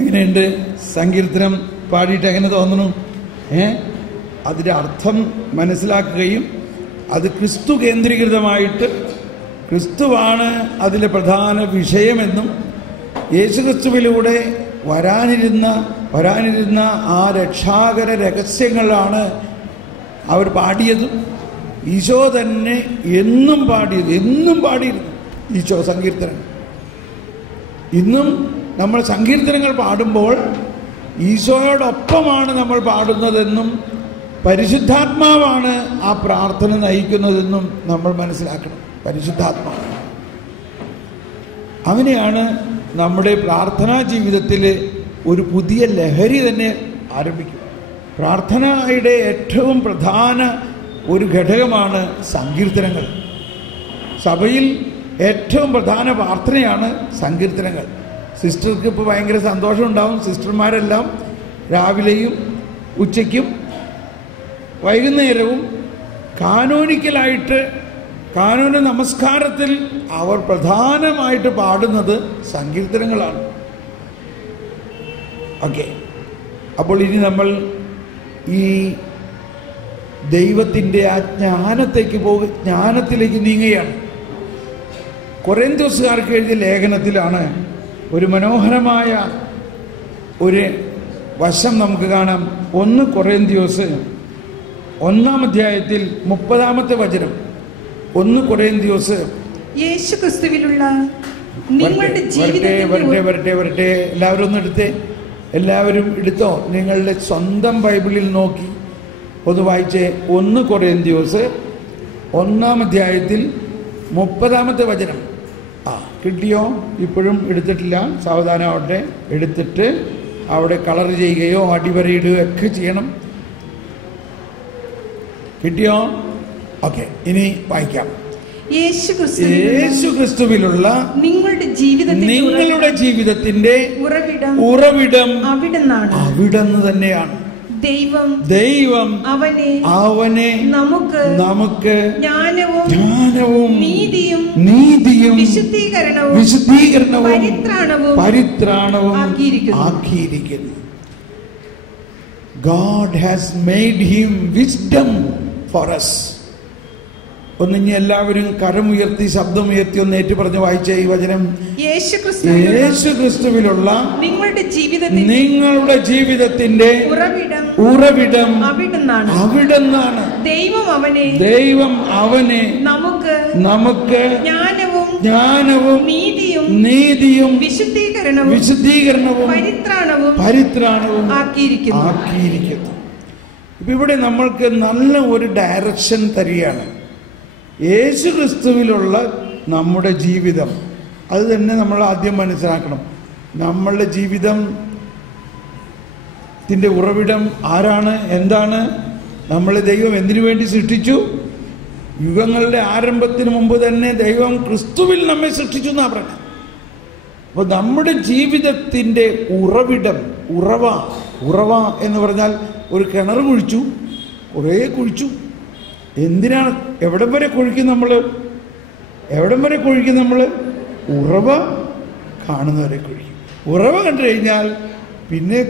എങ്ങനെയുണ്ട് സങ്കീർത്തനം പാടിയിട്ട് എങ്ങനെ തോന്നുന്നു? അതിൻ്റെ അർത്ഥം മനസ്സിലാക്കുകയും അത് ക്രിസ്തു കേന്ദ്രീകൃതമായിട്ട് ക്രിസ്തുവാണ് അതിലെ പ്രധാന വിഷയമെന്നും യേശുക്രിസ്തുവിലൂടെ വരാനിരുന്ന ആ രക്ഷാകര രഹസ്യങ്ങളാണ് അവർ പാടിയതും ഈശോ തന്നെ എന്നും പാടിയിരുന്നു ഈശോ സങ്കീർത്തനം. ഇന്നും നമ്മൾ സങ്കീർത്തനങ്ങൾ പാടുമ്പോൾ ഈശോയോടൊപ്പമാണ് നമ്മൾ പാടുന്നതെന്നും പരിശുദ്ധാത്മാവാണ് ആ പ്രാർത്ഥന നയിക്കുന്നതെന്നും നമ്മൾ മനസ്സിലാക്കണം. പരിശുദ്ധാത്മാവ് അങ്ങനെയാണ് നമ്മുടെ പ്രാർത്ഥനാ ജീവിതത്തിൽ ഒരു പുതിയ ലഹരി തന്നെ ആരംഭിക്കും. പ്രാർത്ഥനയുടെ ഏറ്റവും പ്രധാന ഒരു ഘടകമാണ് സങ്കീർത്തനങ്ങൾ. സഭയിൽ ഏറ്റവും പ്രധാന പ്രാർത്ഥനയാണ് സങ്കീർത്തനങ്ങൾ. സിസ്റ്റർക്ക് ഇപ്പോൾ ഭയങ്കര സന്തോഷമുണ്ടാവും. സിസ്റ്റർമാരെല്ലാം രാവിലെയും ഉച്ചയ്ക്കും വൈകുന്നേരവും കാനോനിക്കലായിട്ട് കാനോന നമസ്കാരത്തിൽ അവർ പ്രധാനമായിട്ട് പാടുന്നത് സങ്കീർത്തനങ്ങളാണ്. ഓക്കെ, അപ്പോൾ ഇനി നമ്മൾ ഈ ദൈവത്തിൻ്റെ ആ ജ്ഞാനത്തിലേക്ക് നീങ്ങുകയാണ്. കൊരിന്ത്യക്കാർക്ക് എഴുതിയ ലേഖനത്തിലാണ് ഒരു മനോഹരമായ ഒരു വശം നമുക്ക് കാണാം. 1 കൊരിന്ത്യർ 1-ാം അധ്യായത്തിൽ 30-ാമത്തെ വചനം. 1 കൊരിന്ത്യർ യേശുക്രിസ്തുവിലുള്ള വരട്ടെ എല്ലാവരും ഒന്ന് എടുത്തേ. എല്ലാവരും എടുത്തോ. നിങ്ങളുടെ സ്വന്തം ബൈബിളിൽ നോക്കി ഒന്ന് വായിച്ചേ. 1 കൊരിന്ത്യർ 1-ാം അധ്യായത്തിൽ 30-ാമത്തെ വചനം. കിട്ടിയോ? ഇപ്പോഴും എടുത്തിട്ടില്ല, സാവധാനമാവട്ടെ. എടുത്തിട്ട് അവിടെ കളർ ചെയ്യുകയോ അടിവരയിടുകയോ ഒക്കെ ചെയ്യണം. കിട്ടിയോ? ഓക്കെ, ഇനി വായിക്കാം. യേശുക്രിസ്തുവിലുള്ള നിങ്ങളുടെ ജീവിതത്തിന്റെ ഉറവിടം അവിടുന്ന് തന്നെയാണ്. ദൈവം അവനെ നമുക്ക് ജ്ഞാനവും നീതിയും വിശുദ്ധീകരണവും പരിത്രാണവും ആക്കിയിരിക്കുന്നു. God has made him wisdom for us. ഒന്നിഞ്ഞ് എല്ലാവരും കരമുയർത്തി ശബ്ദമുയർത്തി ഒന്ന് ഏറ്റു പറഞ്ഞ് വായിച്ച ഈ വചനം. യേശുക്രിസ്തുവിലുള്ള നിങ്ങളുടെ ജീവിതത്തിന്റെ ഉറവിടം അവിടുന്നാണ്. ദൈവം അവനെ നമുക്ക് ജ്ഞാനവും നീതിയും വിശുദ്ധീകരണവും പരിത്രാണവും ആക്കിയിരിക്കുന്നു. ഇപ്പൊ ഇവിടെ നമ്മൾക്ക് നല്ല ഒരു ഡയറക്ഷൻ തരികയാണ്. യേശുക്രിസ്തുവിലുള്ള നമ്മുടെ ജീവിതം, അത് തന്നെ നമ്മൾ ആദ്യം മനസ്സിലാക്കണം. നമ്മളുടെ ജീവിതത്തിൻ്റെ ഉറവിടം ആരാണ്? എന്താണ്? നമ്മളെ ദൈവം എന്തിനു വേണ്ടി സൃഷ്ടിച്ചു? യുഗങ്ങളുടെ ആരംഭത്തിന് മുമ്പ് തന്നെ ദൈവം ക്രിസ്തുവിൽ നമ്മെ സൃഷ്ടിച്ചു എന്നാണ് പറഞ്ഞത്. അപ്പോൾ നമ്മുടെ ജീവിതത്തിൻ്റെ ഉറവിടം, ഉറവ എന്ന് പറഞ്ഞാൽ ഒരു കിണർ കുഴിച്ചു, കുറേ കുഴിച്ചു. എന്തിനാണ്? എവിടം വരെ കുഴിക്കും നമ്മൾ? ഉറവ കാണുന്നവരെ കുഴിക്കും. ഉറവ കണ്ടു കഴിഞ്ഞാൽ പിന്നെ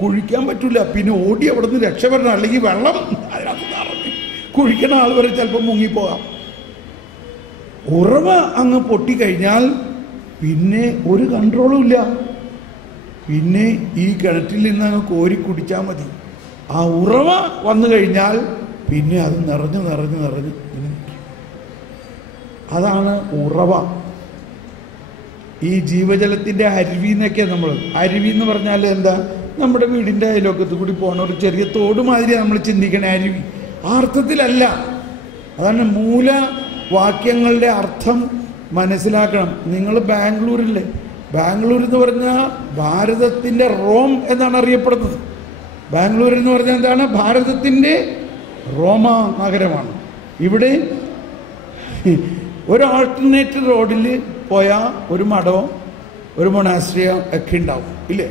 കുഴിക്കാൻ പറ്റില്ല. പിന്നെ ഓടി അവിടെ നിന്ന് രക്ഷപ്പെടണം. അല്ലെങ്കിൽ വെള്ളം അതിനകത്ത് നിറഞ്ഞ് കുഴിക്കണ ആൾ വരെ ചിലപ്പോൾ മുങ്ങിപ്പോകാം. ഉറവ അങ്ങ് പൊട്ടിക്കഴിഞ്ഞാൽ പിന്നെ ഒരു കൺട്രോളും ഇല്ല. പിന്നെ ഈ കിണറ്റിൽ നിന്ന് അങ്ങ് കോരി കുടിച്ചാൽ മതി. ആ ഉറവ വന്നു കഴിഞ്ഞാൽ പിന്നെ അത് നിറഞ്ഞ് അതാണ് ഉറവ. ഈ ജീവജലത്തിൻ്റെ അരുവി എന്നൊക്കെ നമ്മൾ, അരുവി എന്ന് പറഞ്ഞാൽ എന്താ? നമ്മുടെ വീടിൻ്റെ അയലോക്കത്ത് കൂടി പോകണ ഒരു ചെറിയ തോട് മാതിരി നമ്മൾ ചിന്തിക്കണ അരുവി. ആ അർത്ഥത്തിലല്ല. അതാണ് മൂലവാക്യങ്ങളുടെ അർത്ഥം മനസ്സിലാക്കണം. നിങ്ങൾ ബാംഗ്ലൂരില്ലേ? ബാംഗ്ലൂർ എന്ന് പറഞ്ഞാൽ ഭാരതത്തിൻ്റെ റോം എന്നാണ് അറിയപ്പെടുന്നത്. ബാംഗ്ലൂർ എന്ന് പറഞ്ഞാൽ എന്താണ്? ഭാരതത്തിൻ്റെ റോമ നഗരമാണ്. ഇവിടെ ഒരു ആൾട്ടർനേറ്റ് റോഡിൽ പോയാൽ ഒരു മഠമോ ഒരു മൊണാസ്ട്രിയോ ഒക്കെ ഉണ്ടാവും, ഇല്ലേ?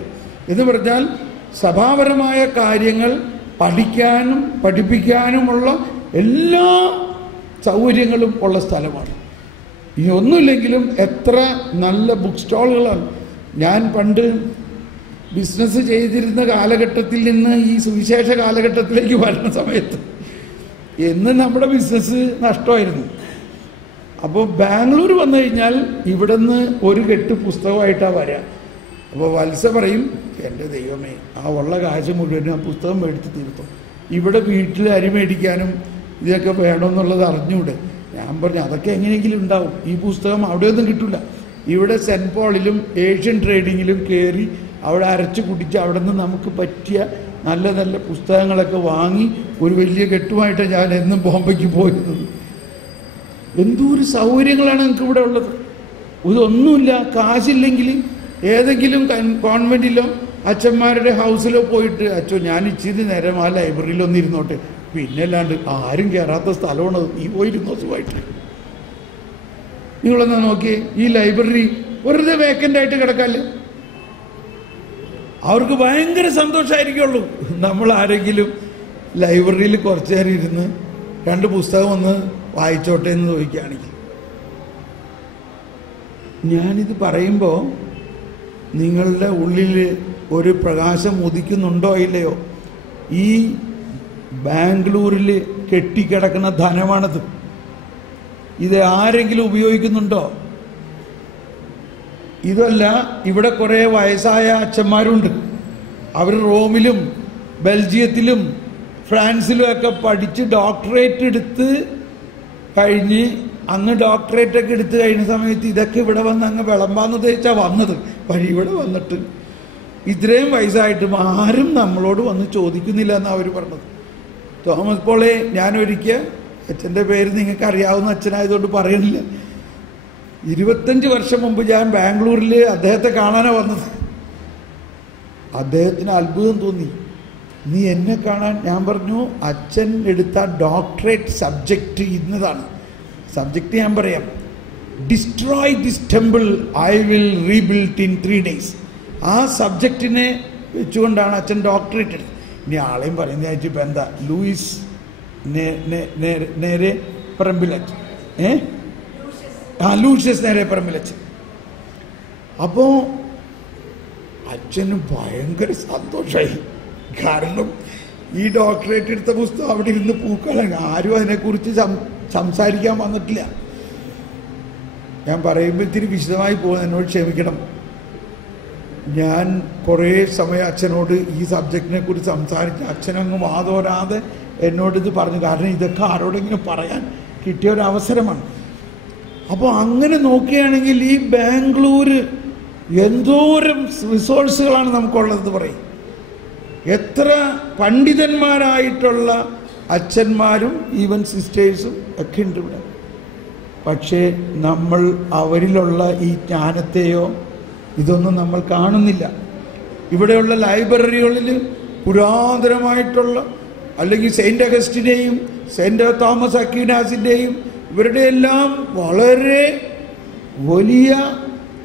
എന്ന് പറഞ്ഞാൽ സഭാപരമായ കാര്യങ്ങൾ പഠിക്കാനും പഠിപ്പിക്കാനുമുള്ള എല്ലാ സൗകര്യങ്ങളും ഉള്ള സ്ഥലമാണ്. ഇനി ഒന്നുമില്ലെങ്കിലും എത്ര നല്ല ബുക്ക് സ്റ്റാളുകളാണ്. ഞാൻ പണ്ട് ബിസിനസ് ചെയ്തിരുന്ന കാലഘട്ടത്തിൽ നിന്ന് ഈ സുവിശേഷ കാലഘട്ടത്തിലേക്ക് വരുന്ന സമയത്ത് എന്ന് നമ്മുടെ ബിസിനസ് നഷ്ടമായിരുന്നു. അപ്പോൾ ബാംഗ്ലൂർ വന്നു കഴിഞ്ഞാൽ ഇവിടെ നിന്ന് ഒരു കെട്ട് പുസ്തകമായിട്ടാണ് വരാം. അപ്പോൾ വത്സ പറയും, എൻ്റെ ദൈവമേ, ആ ഉള്ള കാശ് മുഴുവനും ആ പുസ്തകം മേടിച്ച് തീർത്തു. ഇവിടെ വീട്ടിൽ അരി മേടിക്കാനും ഇതൊക്കെ വേണമെന്നുള്ളത് അറിഞ്ഞൂടെ. ഞാൻ പറഞ്ഞു അതൊക്കെ എങ്ങനെയെങ്കിലും ഉണ്ടാവും, ഈ പുസ്തകം അവിടെയൊന്നും കിട്ടില്ല. ഇവിടെ സെൻറ്റ് പോളിലും ഏഷ്യൻ ട്രേഡിങ്ങിലും കയറി അവിടെ അരച്ച് കുടിച്ച് അവിടെ നിന്ന് നമുക്ക് പറ്റിയ നല്ല നല്ല പുസ്തകങ്ങളൊക്കെ വാങ്ങി ഒരു വലിയ കെട്ടുമായിട്ട് ഞാൻ എന്നും ബോംബെക്ക് പോയിരുന്നത്. എന്തോരു സൗകര്യങ്ങളാണ് നിങ്ങൾക്ക് ഇവിടെ ഉള്ളത്. ഇതൊന്നുമില്ല, കാശില്ലെങ്കിൽ ഏതെങ്കിലും കോൺവെൻറ്റിലോ അച്ഛന്മാരുടെ ഹൗസിലോ പോയിട്ട്, അച്ഛോ ഞാൻ ഇച്ചിരി നേരം ആ ലൈബ്രറിയിലൊന്നും ഇരുന്നോട്ടെ, പിന്നെ അല്ലാണ്ട് ആരും കയറാത്ത സ്ഥലമാണ്, ഈ പോയിരുന്നോ സുഖമായിട്ട്. നിങ്ങളൊന്ന് നോക്കിയേ, ഈ ലൈബ്രറി വെറുതെ വേക്കൻ്റ് ആയിട്ട് കിടക്കാല്ലേ? അവർക്ക് ഭയങ്കര സന്തോഷമായിരിക്കുള്ളൂ. നമ്മൾ ആരെങ്കിലും ലൈബ്രറിയിൽ കുറച്ചു നേരം ഇരുന്ന് 2 പുസ്തകം ഒന്ന് വായിച്ചോട്ടെ എന്ന് ചോദിക്കുകയാണെങ്കിൽ. ഞാനിത് പറയുമ്പോൾ നിങ്ങളുടെ ഉള്ളിൽ ഒരു പ്രകാശം ഉദിക്കുന്നുണ്ടോ ഇല്ലയോ? ഈ ബാംഗ്ലൂരിൽ കെട്ടിക്കിടക്കുന്ന ധനമാണത്. ഇത് ആരെങ്കിലും ഉപയോഗിക്കുന്നുണ്ടോ? ഇതല്ല, ഇവിടെ കുറേ വയസ്സായ അച്ഛന്മാരുണ്ട്. അവർ റോമിലും ബെൽജിയത്തിലും ഫ്രാൻസിലും ഒക്കെ പഠിച്ച് ഡോക്ടറേറ്റ് എടുത്ത് കഴിഞ്ഞ് അങ്ങ് ഡോക്ടറേറ്റ് ഒക്കെ എടുത്ത് കഴിഞ്ഞ സമയത്ത് ഇതൊക്കെ ഇവിടെ വന്ന് അങ്ങ് വിളമ്പാന്ന് ഉദ്ദേശിച്ചാണ് വന്നത്. വഴി ഇവിടെ വന്നിട്ട് ഇത്രയും വയസ്സായിട്ടും ആരും നമ്മളോട് വന്ന് ചോദിക്കുന്നില്ല എന്നാണ് അവർ പറഞ്ഞത്. തോമസ് പോളെ ഞാനൊരിക്കൽ, അച്ഛൻ്റെ പേര് നിങ്ങൾക്ക് അറിയാവുന്ന അച്ഛനായതുകൊണ്ട് പറയുന്നില്ല, 25 വർഷം മുമ്പ് ഞാൻ ബാംഗ്ലൂരിൽ അദ്ദേഹത്തെ കാണാനാണ് വന്നത്. അദ്ദേഹത്തിന് അത്ഭുതം തോന്നി, നീ എന്നെ കാണാൻ. ഞാൻ പറഞ്ഞു അച്ഛൻ എടുത്ത ഡോക്ടറേറ്റ് സബ്ജക്റ്റ് ഇന്നതാണ്. സബ്ജക്റ്റ് ഞാൻ പറയാം, destroy this temple I will rebuild in 3 days. ആ സബ്ജക്റ്റിനെ വെച്ചുകൊണ്ടാണ് അച്ഛൻ ഡോക്ടറേറ്റ് എടുത്തത്. ഇനി ആളെയും പറയുന്നത് ഇപ്പം എന്താ, ലൂയിസ് നേരെ പറമ്പിലച്ഛൻ, ലൂഷ്യസ് നേരെ പറമ്പിലച്ഛൻ. അപ്പോൾ അച്ഛന് ഭയങ്കര സന്തോഷമായി. കാരണം ഈ ഡോക്ടറേറ്റ് എടുത്ത പുസ്തകം അവിടെ ഇരുന്ന് പൂക്കളാണ്, ആരും അതിനെക്കുറിച്ച് സംസാരിക്കാൻ വന്നിട്ടില്ല. ഞാൻ പറയുമ്പോൾ ഇത്തിരി വിശദമായി പോകുന്നത് എന്നോട് ക്ഷമിക്കണം. ഞാൻ കുറേ സമയം അച്ഛനോട് ഈ സബ്ജക്റ്റിനെ കുറിച്ച് സംസാരിച്ച് അച്ഛനങ്ങ് വാതോരാതെ എന്നോടിത് പറഞ്ഞു. കാരണം ഇതൊക്കെ ആരോടെങ്കിലും പറയാൻ കിട്ടിയ ഒരു അവസരമാണ്. അപ്പോൾ അങ്ങനെ നോക്കുകയാണെങ്കിൽ ഈ ബാംഗ്ലൂര് എന്തോരം റിസോഴ്സുകളാണ് നമുക്കുള്ളത് പറയും. എത്ര പണ്ഡിതന്മാരായിട്ടുള്ള അച്ഛന്മാരും ഈവൻ സിസ്റ്റേഴ്സും ഒക്കെ ഉണ്ട് ഇവിടെ. പക്ഷേ നമ്മൾ അവരിലുള്ള ഈ ജ്ഞാനത്തെയോ ഇതൊന്നും നമ്മൾ കാണുന്നില്ല. ഇവിടെയുള്ള ലൈബ്രറികളിൽ പുരാതനമായിട്ടുള്ള, അല്ലെങ്കിൽ സെയിൻറ്റ് അഗസ്റ്റിൻ്റെയും സെയിൻറ്റ് തോമസ് അക്വീനാസിൻ്റെയും ഇവരുടെ എല്ലാം വളരെ വലിയ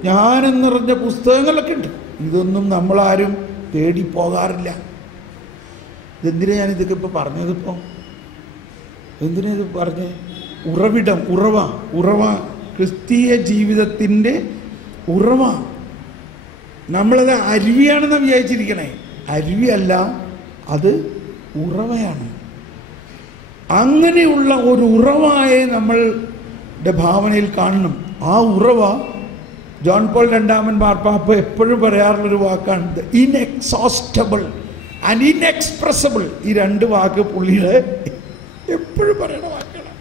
ജ്ഞാനം നിറഞ്ഞ പുസ്തകങ്ങളൊക്കെ ഉണ്ട്. ഇതൊന്നും നമ്മളാരും തേടി പോകാറില്ല. എന്തിനാ ഞാനിതൊക്കെ ഇപ്പോൾ പറഞ്ഞതിപ്പോൾ? എന്തിനാ ഇത് പറഞ്ഞേ? ഉറവിടം, ഉറവ ക്രിസ്തീയ ജീവിതത്തിൻ്റെ ഉറവ. നമ്മളത് അരുവിയാണെന്ന് വിചാരിച്ചിരിക്കണേ. അരുവിയല്ല, അത് ഉറവയാണ്. അങ്ങനെയുള്ള ഒരു ഉറവായെ നമ്മളുടെ ഭാവനയിൽ കാണണം. ആ ഉറവ ജോൺ പോൾ രണ്ടാമൻ മാർപ്പാപ്പ എപ്പോഴും പറയാറുള്ളൊരു വാക്കാണ് ദ ഇൻഎക്സോസ്റ്റബിൾ ആൻഡ് ഇൻഎക്സ്പ്രസബിൾ. ഈ 2 വാക്ക് പുള്ളിയുടെ എപ്പോഴും പറയണ വാക്കാണ്.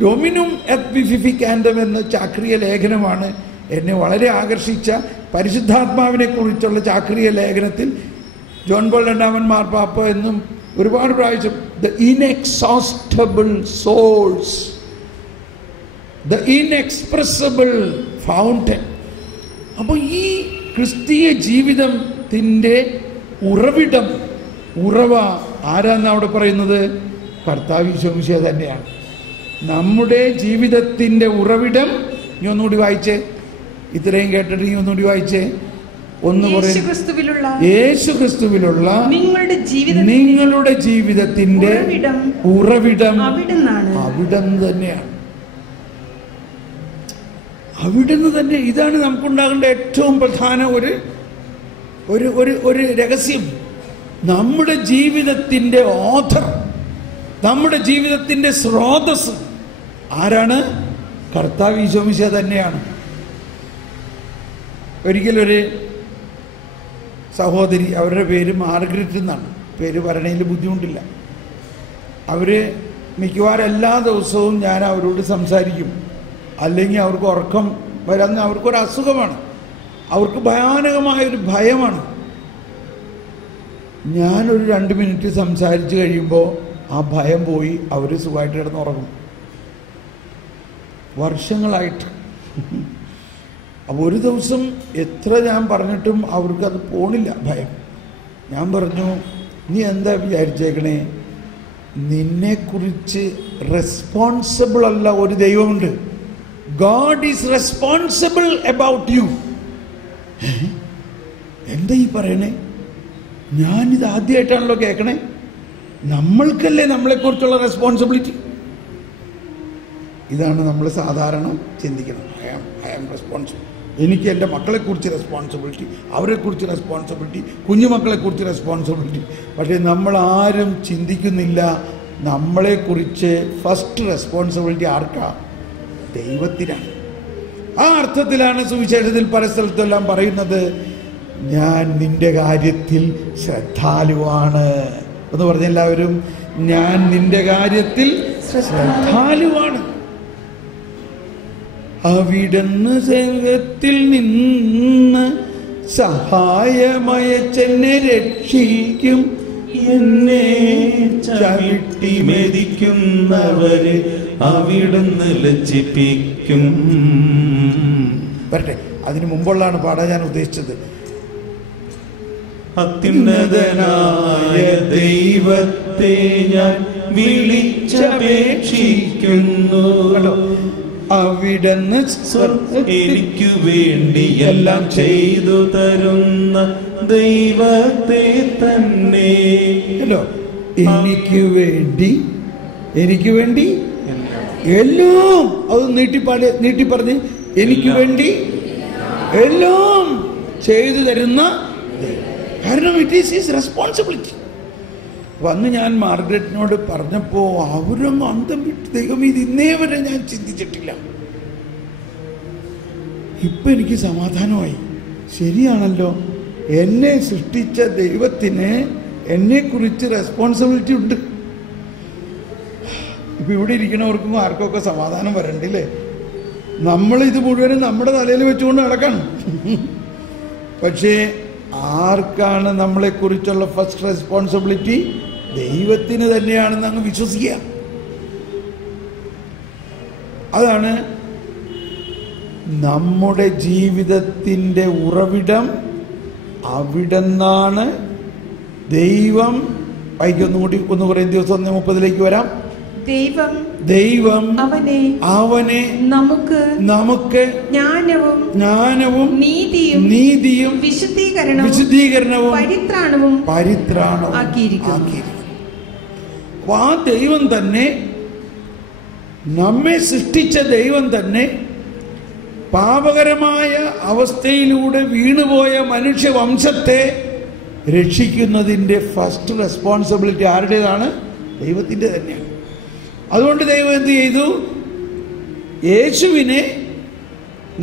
ഡൊമിനും എത് വിവിഫിക്കാൻഡം എന്ന ചാക്രിയ ലേഖനമാണ് എന്നെ വളരെ ആകർഷിച്ച. പരിശുദ്ധാത്മാവിനെ കുറിച്ചുള്ള ചാക്രിയ ലേഖനത്തിൽ ജോൺ പോൾ രണ്ടാമൻ മാർപ്പാപ്പ എന്നും ഒരുപാട് പ്രാവശ്യം the inexhaustible source, the inexpressible fountain. അപ്പോൾ ഈ ക്രിസ്തീയ ജീവിതത്തിൻ്റെ ഉറവിടം, ഉറവ ആരാന്ന് അവിടെ പറയുന്നത്? കർത്താവ് ഈശോ മിശിഹാ തന്നെയാണ്. നമ്മുടെ ജീവിതത്തിൻ്റെ ഉറവിടം. ഇനി ഒന്നുകൂടി വായിച്ചേ, ഇത്രയും കേട്ടിട്ട് ഇനി ഒന്നുകൂടി വായിച്ചേ. യേശുക്രിസ്തുവിലുള്ള നിങ്ങളുടെ ജീവിതത്തിന്റെ ഉറവിടം അവിടുന്ന് തന്നെയാണ്. അവിടുന്ന് തന്നെ. ഇതാണ് നമുക്കുണ്ടാകേണ്ട ഏറ്റവും പ്രധാന ഒരു ഒരു രഹസ്യം. നമ്മുടെ ജീവിതത്തിൻ്റെ ഓഥർ, നമ്മുടെ ജീവിതത്തിൻ്റെ സ്രോതസ് ആരാണ്? കർത്താവ് ഈശോ മിശിഹാ തന്നെയാണ്. ഒരിക്കലൊരു സഹോദരി, അവരുടെ പേര് മാർഗരറ്റ് എന്നാണ്, പേര് പറയണതിൽ ബുദ്ധിമുട്ടില്ല. അവർ മിക്കവാറും എല്ലാ ദിവസവും ഞാൻ അവരോട് സംസാരിക്കും. അല്ലെങ്കിൽ അവർക്ക് ഉറക്കം വരാൻ, അവർക്കൊരു അസുഖമാണ്, അവർക്ക് ഭയാനകമായൊരു ഭയമാണ്. ഞാനൊരു 2 മിനിറ്റ് സംസാരിച്ച് കഴിയുമ്പോൾ ആ ഭയം പോയി, അവർ സുഖമായിട്ട് കിടന്നുറങ്ങും. വർഷങ്ങളായിട്ട്. അപ്പോൾ ഒരു ദിവസം എത്ര ഞാൻ പറഞ്ഞിട്ടും അവർക്കത് പോണില്ല, ഭയം. ഞാൻ പറഞ്ഞു, നീ എന്താ വിചാരിച്ചേക്കണേ? നിന്നെക്കുറിച്ച് റെസ്പോൺസിബിൾ അല്ല ഒരു ദൈവമുണ്ട്. God is responsible about you. എന്താ ഈ പറയണേ? ഞാനിത് ആദ്യമായിട്ടാണല്ലോ കേൾക്കണേ. നമ്മൾക്കല്ലേ നമ്മളെക്കുറിച്ചുള്ള റെസ്പോൺസിബിലിറ്റി. ഇതാണ് നമ്മൾ സാധാരണ ചിന്തിക്കണം. I am responsible. എനിക്ക് എൻ്റെ മക്കളെക്കുറിച്ച് റെസ്പോൺസിബിലിറ്റി, അവരെക്കുറിച്ച് റെസ്പോൺസിബിലിറ്റി, കുഞ്ഞുമക്കളെക്കുറിച്ച് റെസ്പോൺസിബിലിറ്റി. പക്ഷേ നമ്മൾ ആരും ചിന്തിക്കുന്നില്ല, നമ്മളെക്കുറിച്ച് ഫസ്റ്റ് റെസ്പോൺസിബിലിറ്റി ആർക്കാ? ദൈവത്തിനാണ്. ആ അർത്ഥത്തിലാണ് സുവിശേഷത്തിൽ പല സ്ഥലത്തെല്ലാം പറയുന്നത്, ഞാൻ നിന്റെ കാര്യത്തിൽ ശ്രദ്ധാലുവാണ് എന്ന് പറഞ്ഞ എല്ലാവരും, ഞാൻ നിന്റെ കാര്യത്തിൽ ശ്രദ്ധാലുവാണ്. അവിടുന്ന് സ്വർഗ്ഗത്തിൽ നിന്ന് സഹായമയച്ചെന്നെ രക്ഷിക്കും, എന്നെ ചവിട്ടി മെതിക്കുന്നവരെ അവിടുന്ന് ലജ്ജിപ്പിക്കും. വരട്ടെ, അതിനു മുമ്പുള്ളതാണ് പാടാൻ ഞാൻ ഉദ്ദേശിച്ചത്. അത്യുന്നതനായ ദൈവത്തെ ഞാൻ വിളിച്ചപേക്ഷിക്കുന്നു. അവിടുന്ന് എനിക്കു വേണ്ടി എല്ലാം ചെയ്തു തരുന്ന ദൈവത്തെ തന്നെ. എനിക്ക് വേണ്ടി എല്ലാം, അത് നീട്ടി പറഞ്ഞ്, എനിക്ക് വേണ്ടി എല്ലാം ചെയ്തു തരുന്ന, കാരണം ഇറ്റ് ഈസ് ഹിസ് റെസ്പോൺസിബിലിറ്റി. വന്ന് ഞാൻ മാർഗരറ്റിനോട് പറഞ്ഞപ്പോൾ അവരൊന്നും അന്തം വിട്ട്, ദൈവം ഇത് ഇന്നേ വരെ ഞാൻ ചിന്തിച്ചിട്ടില്ല. ഇപ്പം എനിക്ക് സമാധാനമായി. ശരിയാണല്ലോ, എന്നെ സൃഷ്ടിച്ച ദൈവത്തിന് എന്നെക്കുറിച്ച് റെസ്പോൺസിബിലിറ്റി ഉണ്ട്. ഇപ്പം ഇവിടെ ഇരിക്കണവർക്കും ആർക്കൊക്കെ സമാധാനം വരണ്ടില്ലേ? നമ്മളിത് മുഴുവനും നമ്മുടെ തലയിൽ വെച്ചുകൊണ്ട് നടക്കണം. പക്ഷേ ആർക്കാണ് നമ്മളെക്കുറിച്ചുള്ള ഫസ്റ്റ് റെസ്പോൺസിബിലിറ്റി? ദൈവത്തിന് തന്നെയാണെന്ന് അങ്ങ് വിശ്വസിക്കുക. അതാണ് നമ്മുടെ ജീവിതത്തിൻ്റെ ഉറവിടം. അവിടെന്നാണ് ദൈവം. ഒന്നുകൂടി 1 കൊരിന്ത്യർ 1:30 വരാം. ദൈവം അവനെ നമുക്ക് ജ്ഞാനവും നീതിയും വിശുദ്ധീകരണവും പരിത്രാണവും ആക്കിയിരിക്കുന്നു. ആ ദൈവം തന്നെ, നമ്മെ സൃഷ്ടിച്ച ദൈവം തന്നെ, പാപകരമായ അവസ്ഥയിലൂടെ വീണുപോയ മനുഷ്യവംശത്തെ രക്ഷിക്കുന്നതിൻ്റെ ഫസ്റ്റ് റെസ്പോൺസിബിലിറ്റി ആരുടേതാണ്? ദൈവത്തിൻ്റെ തന്നെയാണ്. അതുകൊണ്ട് ദൈവം എന്ത് ചെയ്തു? യേശുവിനെ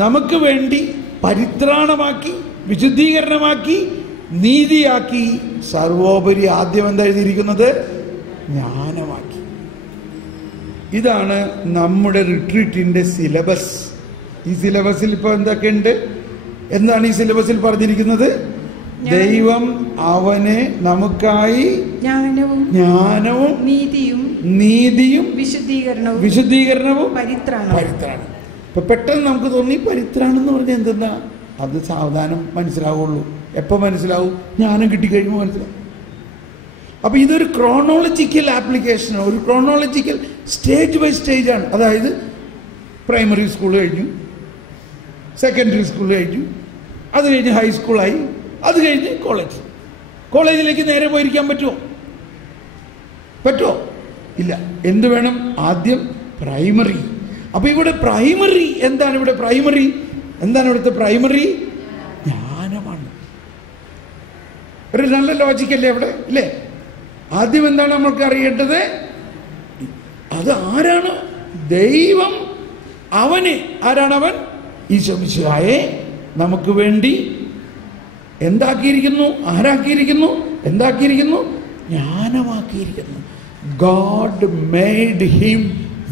നമുക്ക് വേണ്ടി പരിത്രാണമാക്കി, വിശുദ്ധീകരണമാക്കി, നീതിയാക്കി, സർവോപരി ആദ്യം എന്താ എഴുതിയിരിക്കുന്നത്? ജ്ഞാനമാക്കി. ഇതാണ് നമ്മുടെ റിട്രീറ്റിൻ്റെ സിലബസ്. ഈ സിലബസിൽ ഇപ്പോൾ എന്തൊക്കെയുണ്ട്? എന്താണ് ഈ സിലബസിൽ പറഞ്ഞിരിക്കുന്നത്? ദൈവം അവനെ നമുക്കായി ജ്ഞാനവും നീതിയും വിശുദ്ധീകരണവും പരിത്രാണം. ഇപ്പൊ പെട്ടെന്ന് നമുക്ക് തോന്നി പരിത്രാണം എന്ന് പറഞ്ഞാൽ എന്തെന്നാ? അത് സാവധാനം മനസ്സിലാവുള്ളൂ. എപ്പോൾ മനസ്സിലാവും? ജ്ഞാനം കിട്ടിക്കഴിയുമ്പോൾ മനസ്സിലാവും. അപ്പൊ ഇതൊരു ക്രോണോളജിക്കൽ ആപ്ലിക്കേഷൻ, ഒരു ക്രോണോളജിക്കൽ സ്റ്റേജ് ബൈ സ്റ്റേജ് ആണ്. അതായത് പ്രൈമറി സ്കൂൾ കഴിഞ്ഞു, സെക്കൻഡറി സ്കൂൾ കഴിഞ്ഞു, അത് കഴിഞ്ഞ് ഹൈസ്കൂളായി, അത് കഴിഞ്ഞ് കോളേജിലേക്ക് നേരെ പോയിരിക്കാൻ പറ്റുമോ? ഇല്ല. എന്ത് വേണം? ആദ്യം പ്രൈമറി. അപ്പൊ ഇവിടെ പ്രൈമറി എന്താണ്? എന്താണ് ഇവിടുത്തെ പ്രൈമറി? ജ്ഞാനമാണ്. ഒരു നല്ല ലോജിക്കല്ലേ അവിടെ, ഇല്ലേ? ആദ്യം എന്താണ് നമ്മൾക്ക് അറിയേണ്ടത്? അത് ആരാണ്? ദൈവം. അവന് ആരാണവൻ? ഈശോ മിശിഹായെ നമുക്ക് വേണ്ടി എന്താക്കിയിരിക്കുന്നു? ആരാക്കിയിരിക്കുന്നു? എന്താക്കിയിരിക്കുന്നു? ജ്ഞാനമാക്കിയിരിക്കുന്നു. God made him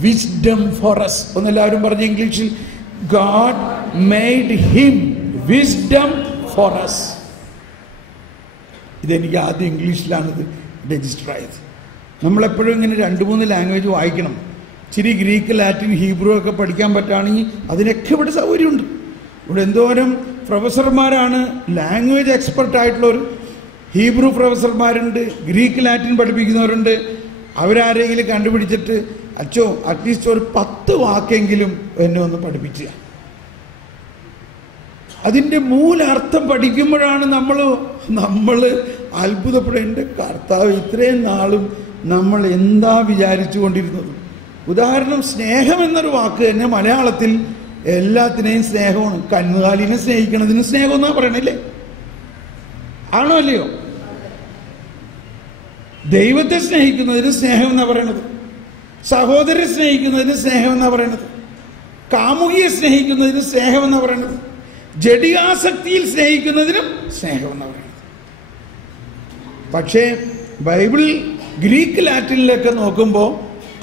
wisdom for us. ഒന്നെല്ലാവരും പറഞ്ഞ ഇംഗ്ലീഷിൽ, God made him wisdom for us. ഇതെനിക്ക് ആദ്യം ഇംഗ്ലീഷിലാണിത് രജിസ്റ്റർ ആയത്. നമ്മളെപ്പോഴും ഇങ്ങനെ 2-3 ലാംഗ്വേജ് വായിക്കണം. ഇച്ചിരി ഗ്രീക്ക്, ലാറ്റിൻ, ഹീബ്രു ഒക്കെ പഠിക്കാൻ പറ്റുകയാണെങ്കിൽ അതിനൊക്കെ ഇവിടെ സൗകര്യമുണ്ട്. ഇവിടെ എന്തോരം പ്രൊഫസർമാരാണ്, ലാംഗ്വേജ് എക്സ്പെർട്ട് ആയിട്ടുള്ളവർ. ഹീബ്രു പ്രൊഫസർമാരുണ്ട്, ഗ്രീക്ക്, ലാറ്റിൻ പഠിപ്പിക്കുന്നവരുണ്ട്. അവരാരെങ്കിലും കണ്ടുപിടിച്ചിട്ട് അച്ചോ അറ്റ്ലീസ്റ്റ് ഒരു 10 വാക്കെങ്കിലും എന്നെ ഒന്ന് പഠിപ്പിക്കുക. അതിൻ്റെ മൂലർത്ഥം പഠിക്കുമ്പോഴാണ് നമ്മൾ അത്ഭുതപ്പെടേണ്ട. കർത്താവ്, ഇത്രയും നാളും നമ്മൾ എന്താ വിചാരിച്ചു കൊണ്ടിരുന്നത്? ഉദാഹരണം, സ്നേഹം എന്നൊരു വാക്ക് തന്നെ മലയാളത്തിൽ എല്ലാത്തിനെയും സ്നേഹമാണ്. കന്നുകാലിനെ സ്നേഹിക്കണതിന് സ്നേഹം എന്നാ പറയണല്ലേ? ആണോ അല്ലയോ? ദൈവത്തെ സ്നേഹിക്കുന്നതിന് സ്നേഹം എന്നാ പറയണത്. സഹോദരനെ സ്നേഹിക്കുന്നതിന് സ്നേഹം എന്നാ പറയണത്. കാമുകിയെ സ്നേഹിക്കുന്നതിന് സ്നേഹം എന്നാ പറയണത്. ജഡികാസക്തിയിൽ സ്നേഹിക്കുന്നതിനും സ്നേഹം എന്നാ പറയുന്നത്. പക്ഷേ ബൈബിൾ ഗ്രീക്ക്, ലാറ്റിനിലൊക്കെ നോക്കുമ്പോൾ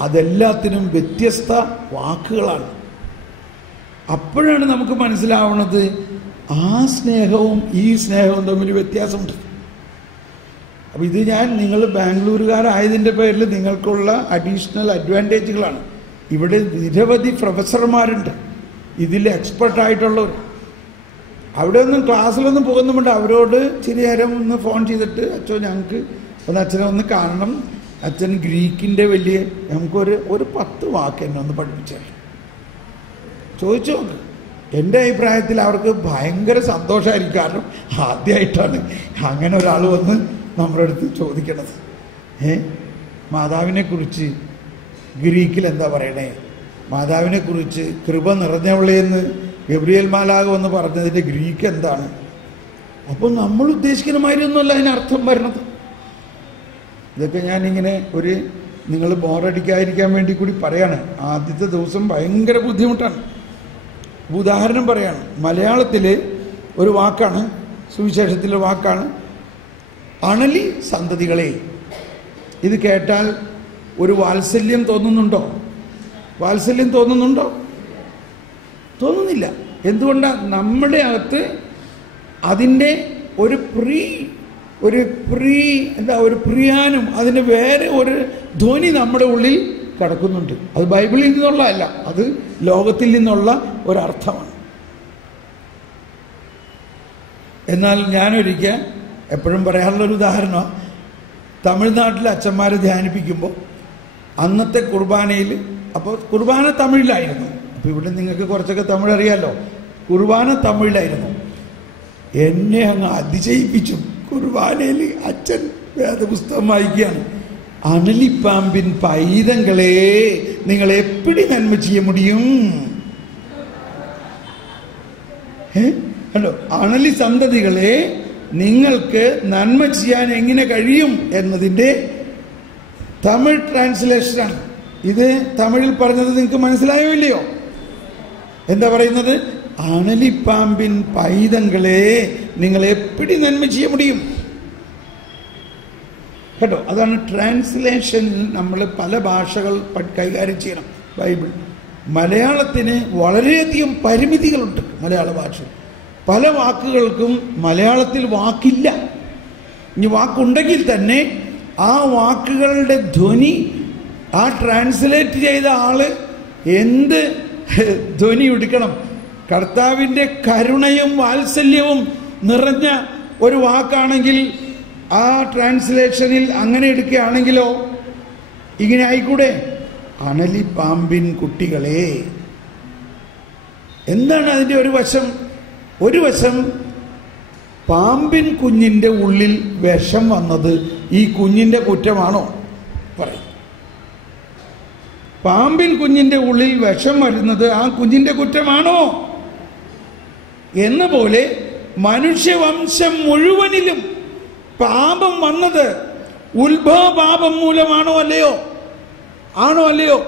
അതെല്ലാത്തിനും വ്യത്യസ്ത വാക്കുകളാണ്. അപ്പോഴാണ് നമുക്ക് മനസ്സിലാവുന്നത് ആ സ്നേഹവും ഈ സ്നേഹവും തമ്മിൽ വ്യത്യാസമുണ്ട്. അപ്പം ഇത് നിങ്ങൾ ബാംഗ്ലൂരുകാരായതിൻ്റെ പേരിൽ നിങ്ങൾക്കുള്ള അഡീഷണൽ അഡ്വാൻറ്റേജുകളാണ്. ഇവിടെ നിരവധി പ്രൊഫസർമാരുണ്ട്, ഇതിൽ എക്സ്പെർട്ടായിട്ടുള്ളവർ. അവിടെ ഒന്നും ക്ലാസ്സിലൊന്നും പോകുന്നുമുണ്ട്. അവരോട് ഇച്ചിരി നേരം ഒന്ന് ഫോൺ ചെയ്തിട്ട്, അച്ഛോ ഞങ്ങൾക്ക് അച്ഛനെ ഒന്ന് കാണണം, അച്ഛൻ ഗ്രീക്കിൻ്റെ വലിയ നമുക്കൊരു 10 വാക്ക് എന്നെ ഒന്ന് പഠിപ്പിച്ചാൽ ചോദിച്ചു നോക്ക്. എൻ്റെ അഭിപ്രായത്തിൽ അവർക്ക് ഭയങ്കര സന്തോഷമായിരിക്കും. കാരണം ആദ്യമായിട്ടാണ് അങ്ങനെ ഒരാൾ വന്ന് നമ്മുടെ അടുത്ത് ചോദിക്കണത്. മാതാവിനെ കുറിച്ച് ഗ്രീക്കിൽ എന്താ പറയണേ? മാതാവിനെ കുറിച്ച് കൃപ നിറഞ്ഞവളെന്ന് ഗബ്രിയേൽ മാലാഖ വന്ന് പറഞ്ഞതിൻ്റെ ഗ്രീക്ക് എന്താണ്? അപ്പോൾ നമ്മൾ ഉദ്ദേശിക്കുന്ന മാതിരിയൊന്നുമല്ല അതിനർത്ഥം വരണത്. ഇതൊക്കെ ഞാനിങ്ങനെ നിങ്ങൾ ബോറടിക്കാതിരിക്കാൻ വേണ്ടി കൂടി പറയാണ്. ആദ്യത്തെ ദിവസം ഭയങ്കര ബുദ്ധിമുട്ടാണ്. ഉദാഹരണം പറയാണ്. മലയാളത്തിൽ ഒരു വാക്കാണ്, സുവിശേഷത്തിലെ വാക്കാണ് അണലി സന്തതികളെ. ഇത് കേട്ടാൽ ഒരു വാത്സല്യം തോന്നുന്നുണ്ടോ? വാത്സല്യം തോന്നുന്നുണ്ടോ? തോന്നുന്നില്ല. എന്തുകൊണ്ടാണ്? നമ്മുടെ അകത്ത് അതിൻ്റെ ഒരു പ്രിയാനും അതിന് വേറെ ഒരു ധ്വനി നമ്മുടെ ഉള്ളിൽ കിടക്കുന്നുണ്ട്. അത് ബൈബിളിൽ നിന്നുള്ളതല്ല, അത് ലോകത്തിൽ നിന്നുള്ള ഒരർത്ഥമാണ്. എന്നാൽ ഞാനൊരിക്കൽ എപ്പോഴും പറയാനുള്ളൊരു ഉദാഹരണമാണ്. തമിഴ്നാട്ടിലെ അച്ഛന്മാരെ ധ്യാനിപ്പിക്കുമ്പോൾ അന്നത്തെ കുർബാനയിൽ, അപ്പോൾ കുർബാന തമിഴിലായിരുന്നു. അപ്പോൾ ഇവിടെ നിങ്ങൾക്ക് കുറച്ചൊക്കെ തമിഴ് അറിയാമല്ലോ. കുർബാന തമിഴിലായിരുന്നു. എന്നെ അങ്ങ് അതിശയിപ്പിച്ചു. കുർബാനയിൽ അച്ഛൻ വേദപുസ്തകം വായിക്കുകയാണ്. അണലിപ്പാമ്പിൻ പൈതങ്ങളെ നിങ്ങൾ എപ്പിടി നന്മ ചെയ്യ മുടിയും? ഹലോ, അണലി സന്തതികളെ നിങ്ങൾക്ക് നന്മ ചെയ്യാൻ എങ്ങനെ കഴിയും എന്നതിൻ്റെ തമിഴ് ട്രാൻസ്ലേഷനാണ്. ഇത് തമിഴിൽ പറഞ്ഞത് നിങ്ങൾക്ക് മനസ്സിലായോ ഇല്ലയോ? എന്താ പറയുന്നത്? അണലിപ്പാമ്പിൻ പൈതങ്ങളെ നിങ്ങൾ എപ്പിടി നന്മ ചെയ്യ മുടിയും? കേട്ടോ, അതാണ് ട്രാൻസ്ലേഷൻ. നമ്മൾ പല ഭാഷകൾ കൈകാര്യം ചെയ്യണം. ബൈബിൾ മലയാളത്തിന് വളരെയധികം പരിമിതികളുണ്ട്. മലയാള ഭാഷ പല വാക്കുകൾക്കും മലയാളത്തിൽ വാക്കില്ല. ഇനി വാക്കുണ്ടെങ്കിൽ തന്നെ ആ വാക്കുകളുടെ ധ്വനി ആ ട്രാൻസ്ലേറ്റ് ചെയ്ത ആള് എന്ത് ധ്വനി എടുക്കണം? കർത്താവിൻ്റെ കരുണയും വാത്സല്യവും നിറഞ്ഞ ഒരു വാക്കാണെങ്കിൽ ആ ട്രാൻസ്ലേഷനിൽ അങ്ങനെ എടുക്കുകയാണെങ്കിലോ ഇങ്ങനെ ആയിക്കൂടെ? അണലി പാമ്പിൻ കുട്ടികളെ. എന്താണ് അതിൻ്റെ ഒരു വശം? ഒരു വശം പാമ്പിൻ കുഞ്ഞിൻ്റെ ഉള്ളിൽ വിഷം വന്നത് ഈ കുഞ്ഞിൻ്റെ കുറ്റമാണോ? പറയും. പാമ്പിൻ കുഞ്ഞിൻ്റെ ഉള്ളിൽ വിഷം വരുന്നത് ആ കുഞ്ഞിൻ്റെ കുറ്റമാണോ? എന്ന പോലെ മനുഷ്യവംശം മുഴുവനിലും പാപം വന്നത് ഉത്ഭവ പാപം മൂലമാണോ അല്ലയോ? ആണോ അല്ലയോ?